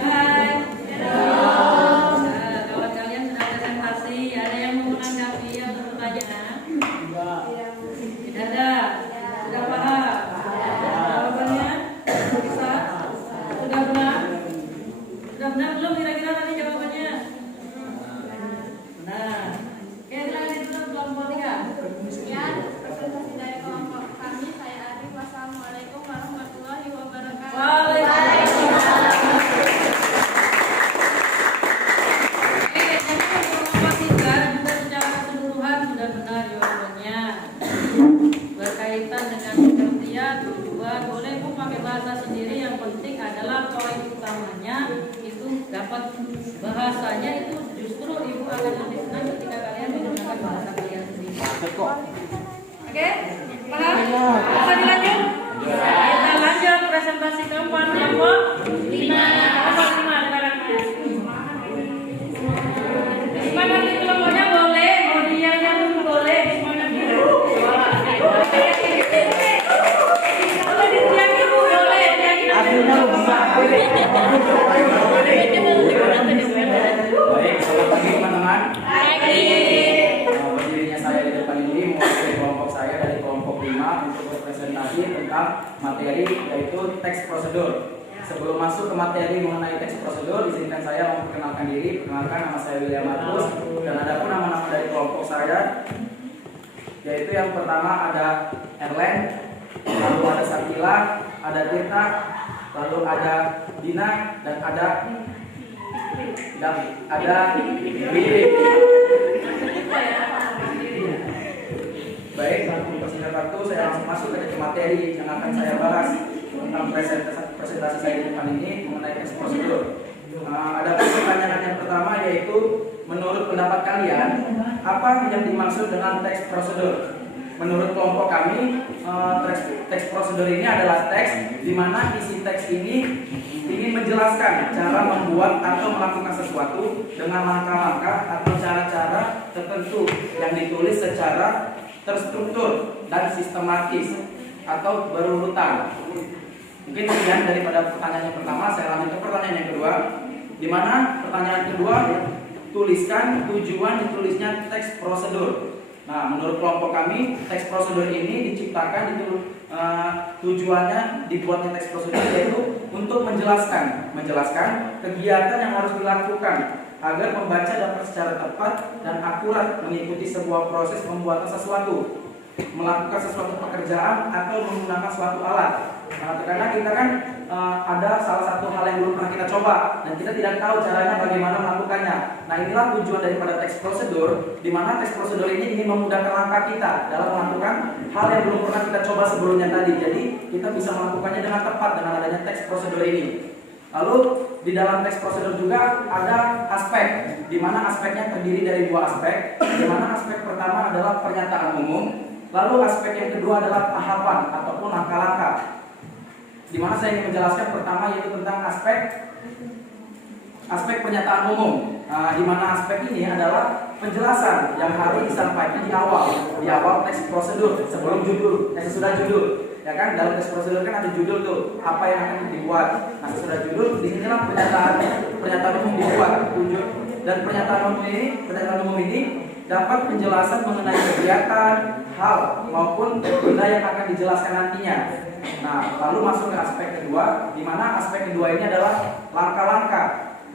Hai. Nah, kawan kalian sudah presentasi. Ada yang mau menanggapi atau bertanya? Tidak ada. Sudah paham? Jawabannya bisa? Sudah benar? Sudah benar belum kira-kira tadi jawabannya? Benar. Oke, silakan ditutup kelompok 3. Sekian presentasi dari kelompok kami. Saya Arif. Wassalamualaikum warahmatullahi wabarakatuh. Waalaikumsalam. Oke, jadi kelompok 3 juga secara keseluruhan sudah benar jawabannya. Berkaitan dengan pengertian, tujuan, boleh pun pakai bahasa sendiri. Yang penting adalah poin utamanya itu dapat bahasanya itu justru ibu akan lebih senang ketika kalian menggunakan bahasa kalian sendiri. Oke, paham? Bisa dilanjut? Kita lanjut presentasi keempat kelompok 5. Kelompok 5 sekarang. Semangat di kelompoknya boleh, mau dianya pun boleh. Semangat gitu. Boleh ditiangi bu, boleh ditiangi. Baik, selamat pagi teman-teman. Pagi. Berdirinya saya di depan ini mewakili kelompok saya dari kelompok 5 untuk berpresentasi tentang materi yaitu teks prosedur. Sebelum masuk ke materi mengenai teks prosedur, izinkan saya memperkenalkan diri. Perkenalkan, nama saya William Markus dan ada pun nama-nama dari kelompok saya, yaitu yang pertama ada Erlen, lalu ada Sakila, ada Tirta, lalu ada Dina dan ada Willy. Baik, tanpa mempersingkat waktu, saya langsung masuk ke materi yang akan saya bahas tentang presentasi saya di depan ini mengenai teks prosedur. Ada pertanyaan yang pertama, yaitu menurut pendapat kalian apa yang dimaksud dengan teks prosedur? Menurut kelompok kami, teks prosedur ini adalah teks di mana isi teks ini ingin menjelaskan cara membuat atau melakukan sesuatu dengan langkah-langkah atau cara-cara tertentu yang ditulis secara terstruktur dan sistematis atau berurutan. Mungkin sekian daripada pertanyaan yang pertama. Saya lanjut ke pertanyaan yang kedua, di mana pertanyaan kedua, tuliskan tujuan ditulisnya teks prosedur. Nah, menurut kelompok kami, teks prosedur ini diciptakan tujuannya dibuatnya teks prosedur yaitu untuk menjelaskan kegiatan yang harus dilakukan agar pembaca dapat secara tepat dan akurat mengikuti sebuah proses pembuatan sesuatu, melakukan sesuatu pekerjaan atau menggunakan suatu alat. Karena kita kan ada salah satu hal yang belum pernah kita coba dan kita tidak tahu caranya bagaimana melakukannya. Nah, inilah tujuan daripada teks prosedur, di mana teks prosedur ini ingin memudahkan langkah kita dalam melakukan hal yang belum pernah kita coba sebelumnya tadi. Jadi kita bisa melakukannya dengan tepat dengan adanya teks prosedur ini. Lalu di dalam teks prosedur juga ada aspek, di mana aspeknya terdiri dari 2 aspek. Di mana aspek pertama adalah pernyataan umum, lalu aspek yang kedua adalah tahapan ataupun langkah-langkah. Di mana saya ingin menjelaskan pertama yaitu tentang aspek pernyataan umum. Di mana aspek ini adalah penjelasan yang harus disampaikan di awal teks prosedur sebelum sesudah judul. Ya kan, dalam teks prosedur kan ada judul tuh, apa yang akan dibuat. Nah, sesudah judul di sinilah pernyataan umum dibuat. Dan pernyataan umum ini dapat penjelasan mengenai kegiatan, hal maupun benda yang akan dijelaskan nantinya. Nah, lalu masuk ke aspek kedua, di mana aspek kedua ini adalah langkah-langkah.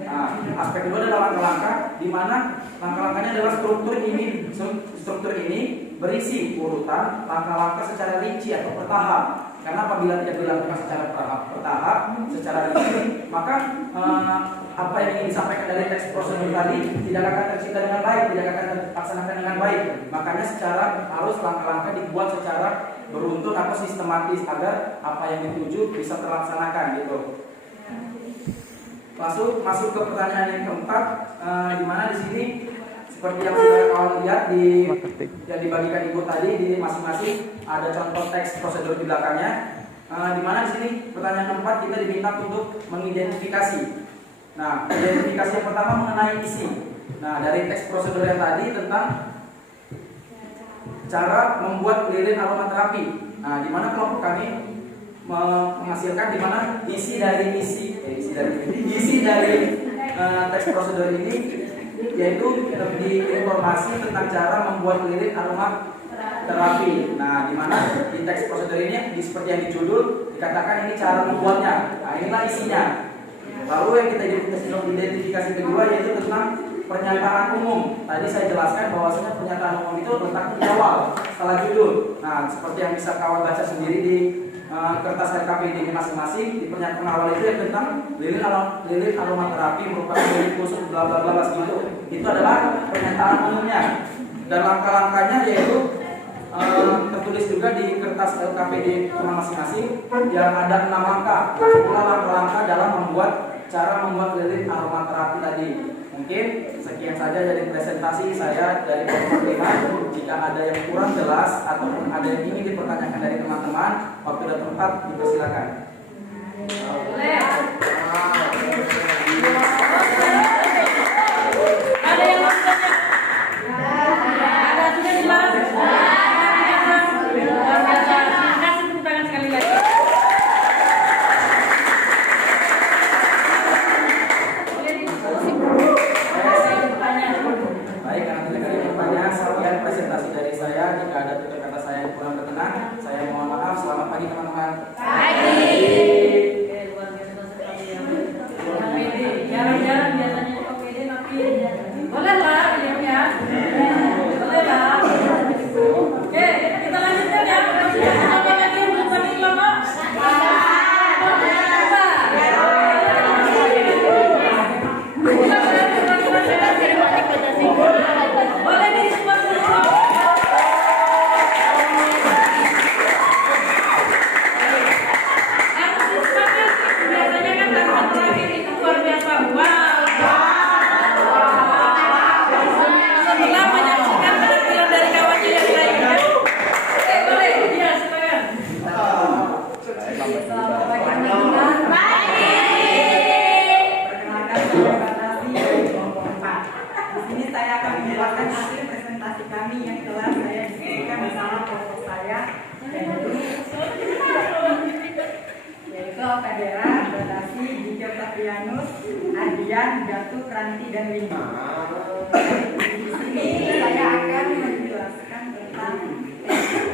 Nah, aspek kedua adalah langkah-langkah, di mana langkah-langkahnya adalah struktur ini berisi urutan langkah-langkah secara rinci atau bertahap. Karena apabila tidak dilakukan secara bertahap, secara rinci, maka apa yang ingin disampaikan dari teks prosedur tadi tidak akan tercipta dengan baik, tidak akan terlaksanakan dengan baik. Makanya secara harus langkah-langkah dibuat secara beruntun atau sistematis agar apa yang dituju bisa terlaksanakan gitu. Masuk ke pertanyaan yang keempat, di mana di sini seperti yang sudah kawan lihat yang dibagikan ibu tadi di masing-masing ada contoh teks prosedur di belakangnya. Di mana di sini pertanyaan keempat kita diminta untuk mengidentifikasi. Nah, identifikasi yang pertama mengenai isi. Nah, dari teks prosedur yang tadi tentang cara membuat lilin aromaterapi. Nah, di mana kelompok kami menghasilkan di mana isi dari teks prosedur ini yaitu lebih informasi tentang cara membuat lilin aromaterapi. Nah, di mana di teks prosedur ini seperti yang di judul dikatakan ini cara membuatnya. Nah, inilah isinya. Lalu yang kita identifikasi kedua yaitu tentang pernyataan umum. Tadi saya jelaskan bahwasanya pernyataan umum itu terletak di awal setelah judul. Nah, seperti yang bisa kawan baca sendiri di kertas LKPD ini masing-masing, di pernyataan awal itu yang tentang lilin aromaterapi merupakan lilin khusus bla bla bla gitu. Itu adalah pernyataan umumnya. Dan langkah-langkahnya yaitu tertulis juga di kertas LKPD masing-masing yang ada 6 langkah. Itulah langkah-langkah dalam cara membuat lilin aromaterapi tadi. Mungkin sekian saja dari presentasi saya dari kelompok 5. Jika ada yang kurang jelas ataupun ada yang ingin dipertanyakan dari teman-teman, waktu dan tempat dipersilakan. Ada yang mau tanya? Ada sudah jelas? Luar biasa. Kasih tepuk tangan sekali lagi. Baik, karena tidak ada yang bertanya, sekian presentasi dari saya. Jika ada tutur kata saya yang kurang berkenan, saya mohon maaf. Selamat pagi teman-teman. Luar biasa sekali ya. KPD, jarang-jarang biasanya di KPD tapi boleh lah ya. Boleh lah. Oke, kita lanjutkan ya. Masih ada apa lagi yang belum paling lama? Boleh disumpah dulu. Biasanya kan tanpa terakhir itu luar biasa. Setelah menyaksikan penampilan dari kawannya yang lain. Oke, boleh. Iya, silakan. Selamat pagi teman-teman. Perkenalkan saya Batasi dari kelompok 4. Di sini saya akan menjelaskan hasil presentasi kami yang telah saya diskusikan bersama kelompok saya yaitu Kadera, Batasi, Dika Satrianus, Adian, Datu, Kranti, dan Windy. Di sini saya akan menjelaskan tentang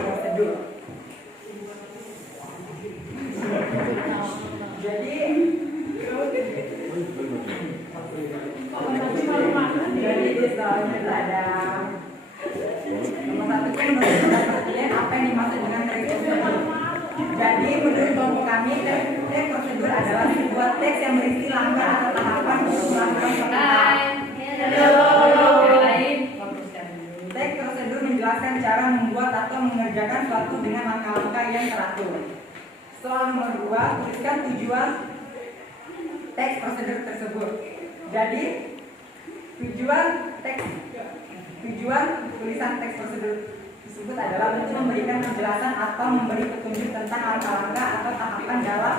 prosedur. Jadi di soalnya itu ada nomor 1 itu menurut pendapat kalian apa yang dimaksud dengan teks prosedur. Jadi menurut kelompok kami teks prosedur adalah sebuah teks yang berisi langkah atau tahapan untuk melakukan suatu hal. Teks prosedur menjelaskan cara membuat atau mengerjakan suatu dengan langkah-langkah yang teratur. Soal nomor 2, tuliskan tujuan teks prosedur tersebut. Jadi tujuan tulisan teks prosedur tersebut adalah untuk memberikan penjelasan atau memberi petunjuk tentang langkah-langkah atau tahapan dalam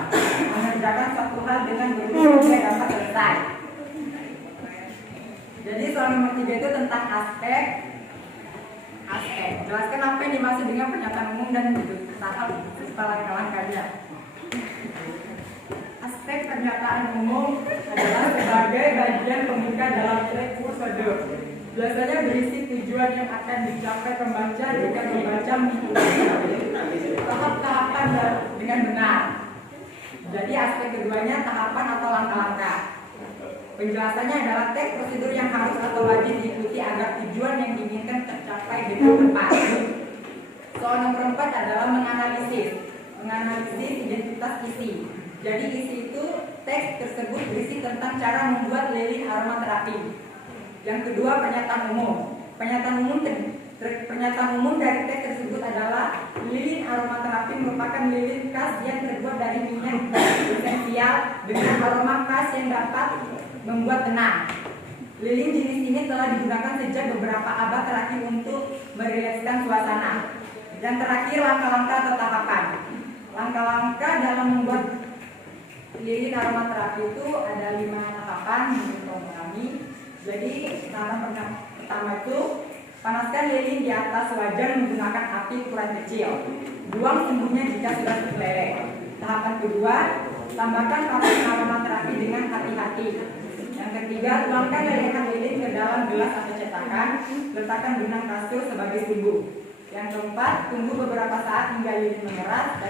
mengerjakan suatu hal dengan berusaha hingga dapat selesai. Jadi soal nomor 3 itu tentang aspek. Jelaskan apa yang dimaksud dengan pernyataan umum dan tahap serta langkah-langkahnya. Aspek pernyataan umum adalah sebagai bagian pembuka dalam teks prosedur. Biasanya berisi tujuan yang akan dicapai pembaca jika membaca mengikuti tahap-tahapan dengan benar. Jadi aspek keduanya tahapan atau langkah-langkah. Penjelasannya adalah teks prosedur yang harus atau wajib diikuti agar tujuan yang diinginkan tercapai dengan tepat. Soal nomor 4 adalah menganalisis identitas isi. Jadi isi itu teks tersebut berisi tentang cara membuat lilin aromaterapi. Yang kedua, pernyataan umum. Pernyataan umum dari teks tersebut adalah lilin aromaterapi merupakan lilin khas yang terbuat dari minyak esensial dengan aroma khas yang dapat membuat tenang. Lilin jenis ini telah digunakan sejak beberapa abad terakhir untuk merilekskan suasana. Dan terakhir, langkah-langkah atau tahapan. Langkah-langkah dalam membuat lilin aromaterapi itu ada 5 tahapan menurut kami. Jadi tahapan pertama itu panaskan lilin di atas wajan menggunakan api ukuran kecil. Buang sumbunya jika sudah terleleh. Tahapan kedua, tambahkan parfum aromaterapi dengan hati-hati. Yang ketiga, tuangkan lelehan lilin ke dalam gelas atau cetakan. Letakkan benang kasur sebagai sumbu. Yang keempat, tunggu beberapa saat hingga lilin mengeras.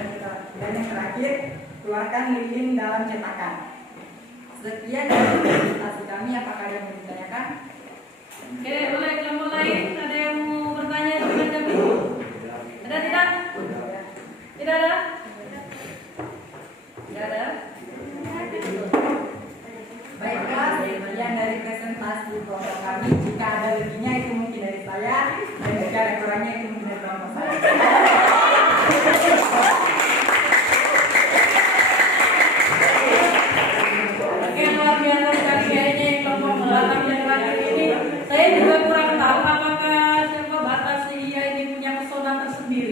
Dan yang terakhir, keluarkan lilin dalam cetakan. Sekian dari presentasi kami. Apakah ada yang mau ditanyakan? Oke, boleh kelompok lain. Ada yang mau bertanya dengan kami? Ada tidak? Tidak ada? Tidak ada? Baiklah, sekian dari presentasi kelompok kami. Jika ada lebihnya itu mungkin dari saya, dan jika ada kurangnya itu mungkin dari kelompok saya. Oke, luar biasa sekali kayaknya yang kelompok belakang yang terakhir ini. Saya juga kurang tahu apakah siapa batas ia ini punya pesona tersendiri.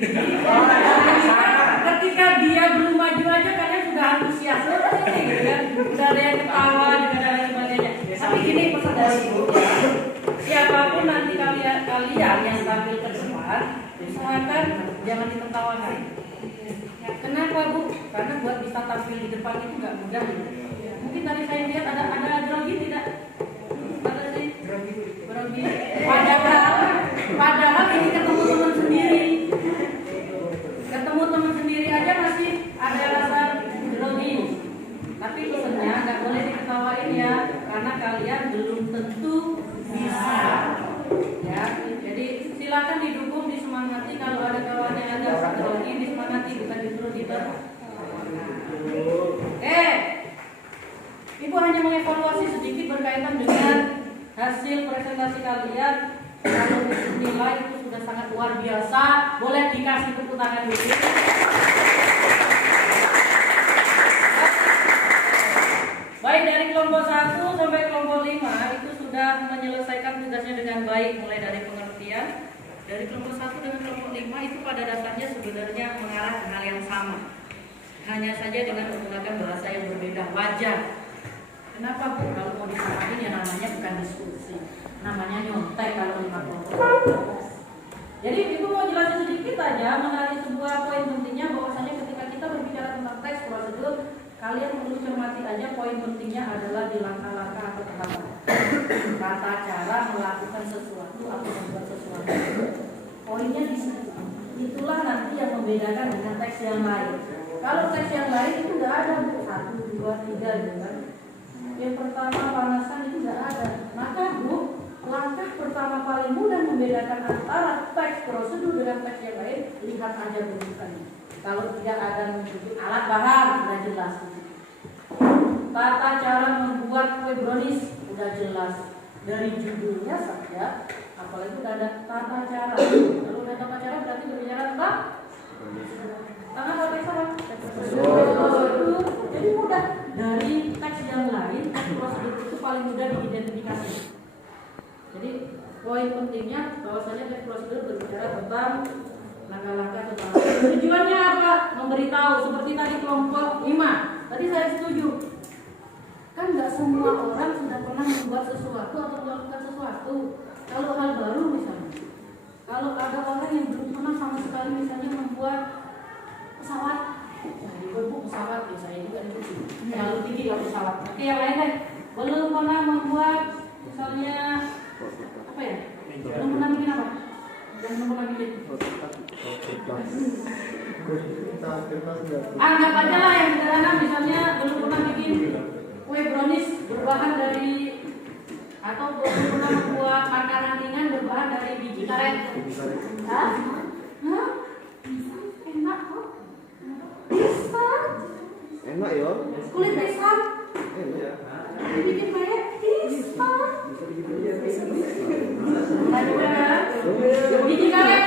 Ketika dia belum maju aja kalian sudah antusias ini, gitu kan? Sudah ada yang ketawa juga dan lain sebagainya. Tapi gini pesan dari ibu ya, siapapun nanti kalian yang tampil ke depan, usahakan jangan ditertawakan. Kenapa Bu? Karena buat bisa tampil di depan itu nggak mudah. Mungkin tadi saya lihat ada grogi tidak? Ada sih grogi. Padahal ini ketemu teman sendiri. Ketemu teman sendiri aja masih ada rasa grogi. Tapi pesannya nggak boleh diketawain ya, karena kalian belum tentu bisa. Ya, jadi silakan didukung, disemangati. Kalau ada kawan yang ada grogi, disemangati, bukan disuruh Ibu hanya mengevaluasi sedikit berkaitan dengan hasil presentasi kalian. Kalau nilai itu sudah sangat luar biasa, boleh dikasih tepuk tangan dulu. Baik, dari kelompok 1 sampai kelompok 5 itu sudah menyelesaikan tugasnya dengan baik, mulai dari pengertian. Dari kelompok 1 dengan kelompok 5 itu pada dasarnya sebenarnya mengarah ke hal yang sama, hanya saja dengan menggunakan bahasa yang berbeda. Wajar. Kenapa Bu? Kalau mau disamain ya namanya bukan diskusi, namanya nyontek kalau 5 kelompok. Jadi Ibu mau jelasin sedikit aja mengenai sebuah poin pentingnya, bahwasanya ketika kita berbicara tentang teks prosedur, kalian perlu cermati aja poin pentingnya adalah di langkah-langkah atau tahapan. Tata cara melakukan sesuatu atau membuat sesuatu. Poinnya di situ. Itulah nanti yang membedakan dengan teks yang lain. Kalau teks yang lain itu nggak ada Bu, 1, 2, 3 gitu kan. Yang pertama panasan itu nggak ada. Maka Bu, langkah pertama paling mudah membedakan antara teks prosedur dengan teks yang lain, lihat aja rujukannya. Kalau tidak ada menunjuk alat bahan, sudah jelas. Tata cara membuat kue brownies sudah jelas dari judulnya saja. Apalagi sudah ada tata cara. Kalau ada tata cara berarti berbicara tentang tangan apa yang salah? Jadi mudah. Dari teks yang lain, teks prosedur itu paling mudah diidentifikasi. Jadi poin pentingnya bahwasanya teks prosedur berbicara tentang langkah-langkah tentang tujuannya apa? Memberitahu, seperti tadi kelompok 5. Tadi saya setuju. Kan nggak semua orang sudah pernah membuat sesuatu atau melakukan sesuatu. Kalau hal baru misalnya, kalau ada orang yang belum pernah sama sekali misalnya membuat pesawat, pesawat ya saya juga itu terlalu tinggi kalau pesawat. Oke, yang lain deh, belum pernah membuat misalnya apa ya? Belum pernah bikin apa? Yang belum pernah bikin. Anggap aja lah yang sederhana, misalnya belum pernah bikin kue brownies berbahan dari atau belum pernah membuat makanan ringan berbahan dari biji karet. Hah? Hah? Enak kok. Pisang. Enak ya. Kulit pisang. Enak ya. Dibikin kayak pisang. Biji karet.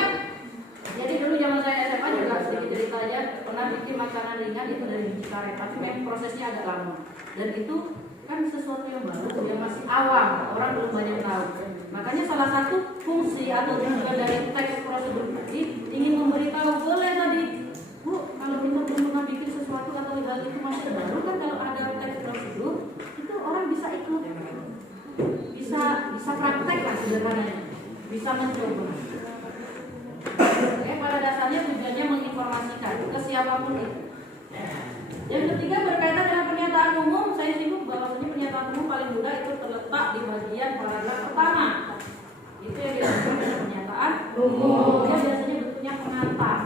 Jadi dulu zaman saya SMA juga sedikit cerita aja pernah bikin makanan ringan itu dari biji karet, tapi memang prosesnya agak lama. Dan itu kan sesuatu yang baru, yang masih awam, orang belum banyak tahu. Makanya salah satu fungsi atau tujuan dari teks prosedur tadi ingin memberitahu boleh tadi, Bu, kalau kita belum pernah bikin sesuatu atau hal itu masih baru kan kalau ada teks prosedur itu orang bisa ikut, bisa praktek lah sederhananya, bisa mencoba. Oke, pada dasarnya tujuannya menginformasikan ke siapapun itu. Yang ketiga berkaitan dengan pernyataan umum, saya singgung bahwasanya pernyataan umum paling mudah itu terletak di bagian paragraf pertama. Itu yang dilakukan dengan pernyataan umum. Dia biasanya bentuknya pengantar.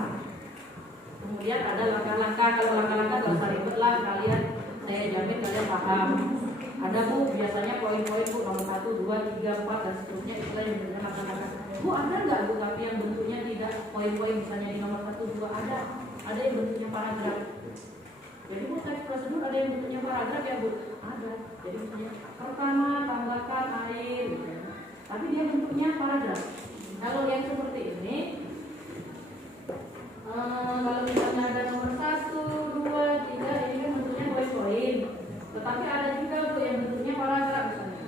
Kemudian ada langkah-langkah, kalau langkah-langkah gak usah ribet lah kalian, saya jamin kalian paham. Ada Bu, biasanya poin-poin Bu nomor 1, 2, 3, 4 dan seterusnya itulah yang bentuknya langkah-langkah. Bu ada nggak Bu tapi yang bentuknya tidak poin-poin misalnya di nomor 1, 2 ada yang bentuknya paragraf. Jadi Bu teks prosedur ada yang bentuknya paragraf ya Bu? Ada. Jadi misalnya pertama tambahkan air, tapi dia bentuknya paragraf. Kalau yang seperti ini, kalau misalnya ada nomor 1, 2, 3, ini kan bentuknya poin-poin. Tetapi ada juga Bu yang bentuknya paragraf misalnya.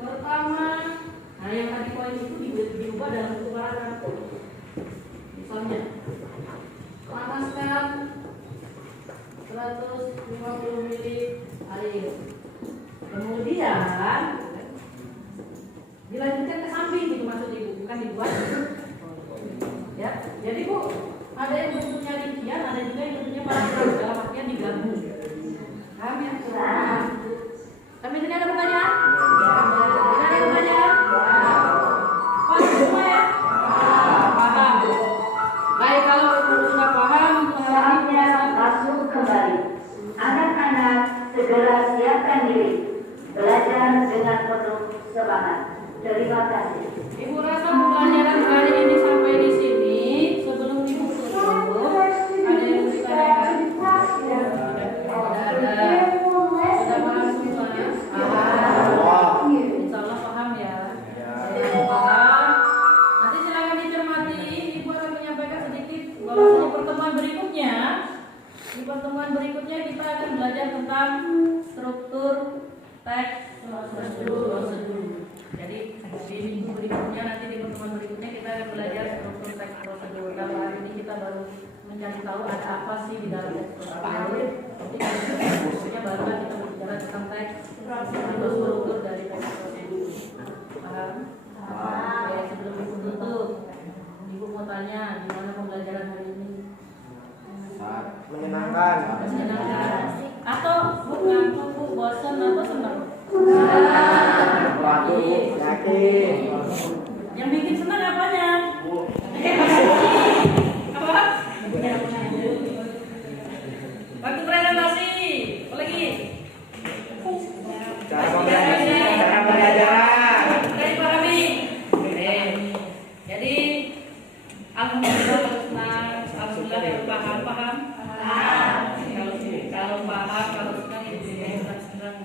Pertama, nah yang tadi poin itu diubah dalam bentuk paragraf. Misalnya, panaskan 150 ml air. Kemudian dilanjutkan ke samping gitu maksud Ibu, bukan dibuat. Ya, jadi Bu, ada yang bentuknya rincian, ada juga yang bentuknya paragraf dalam artian digabung. Paham ya? Sampai sini ada pertanyaan? Ada pertanyaan? Paham semua ya? Paham. Baik, kalau sudah paham, saatnya masuk kembali. Anak-anak segera siapkan diri, belajar dengan penuh semangat. Terima kasih. Ibu rasa pembelajaran hari ini sampai di sini. Sebelum Ibu tutup, ada yang ditanyakan? Sudah paham semua? Insya Allah paham ya. Paham. Nanti silakan dicermati. Ibu akan menyampaikan sedikit bahwasanya pertemuan berikutnya. Di pertemuan berikutnya kita akan belajar tentang struktur teks prosedur. Jadi di minggu berikutnya nanti di pertemuan berikutnya kita akan belajar struktur teks prosedur. Kalau hari ini kita baru mencari tahu ada apa sih di dalam teks prosedur. Nanti berikutnya barulah kita berbicara tentang teks atau struktur dari teks prosedur. Paham? Oke, sebelum Ibu tutup, Ibu mau tanya gimana pembelajaran hari ini? Menyenangkan. Menyenangkan. Atau Bu ngantuk, Bu bosan atau senang? Waduh, yakin. Yang bikin senang apanya? Apa? Waktu presentasi, apa lagi? Cara pembelajaran. Dari Pak Rami. Jadi alhamdulillah kalau senang, alhamdulillah kalau paham. Kalau paham, kalau senang itu senang.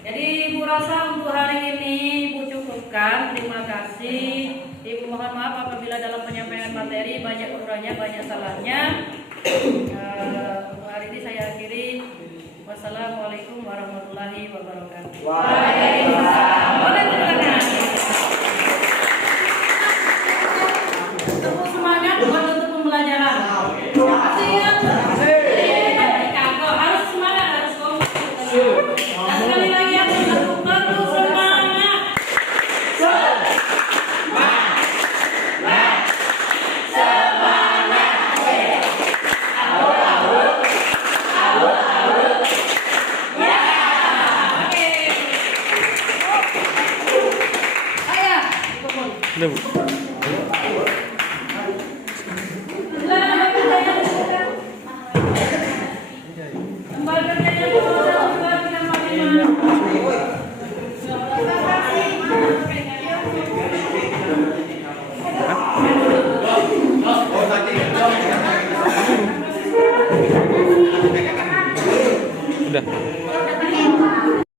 Jadi Ibu rasa untuk hari ini Ibu cukupkan. Terima kasih. Ibu mohon maaf apabila dalam penyampaian materi banyak kurangnya, banyak salahnya. Untuk hari ini saya akhiri. Wassalamualaikum warahmatullahi wabarakatuh. Waalaikumsalam. Boleh tepuk tangan. Tepuk semangat buat untuk pembelajaran. Terima kasih ya. Kagok harus semangat, harus komit. Dan sekali lagi aku perlu semangat. Oke. Udah.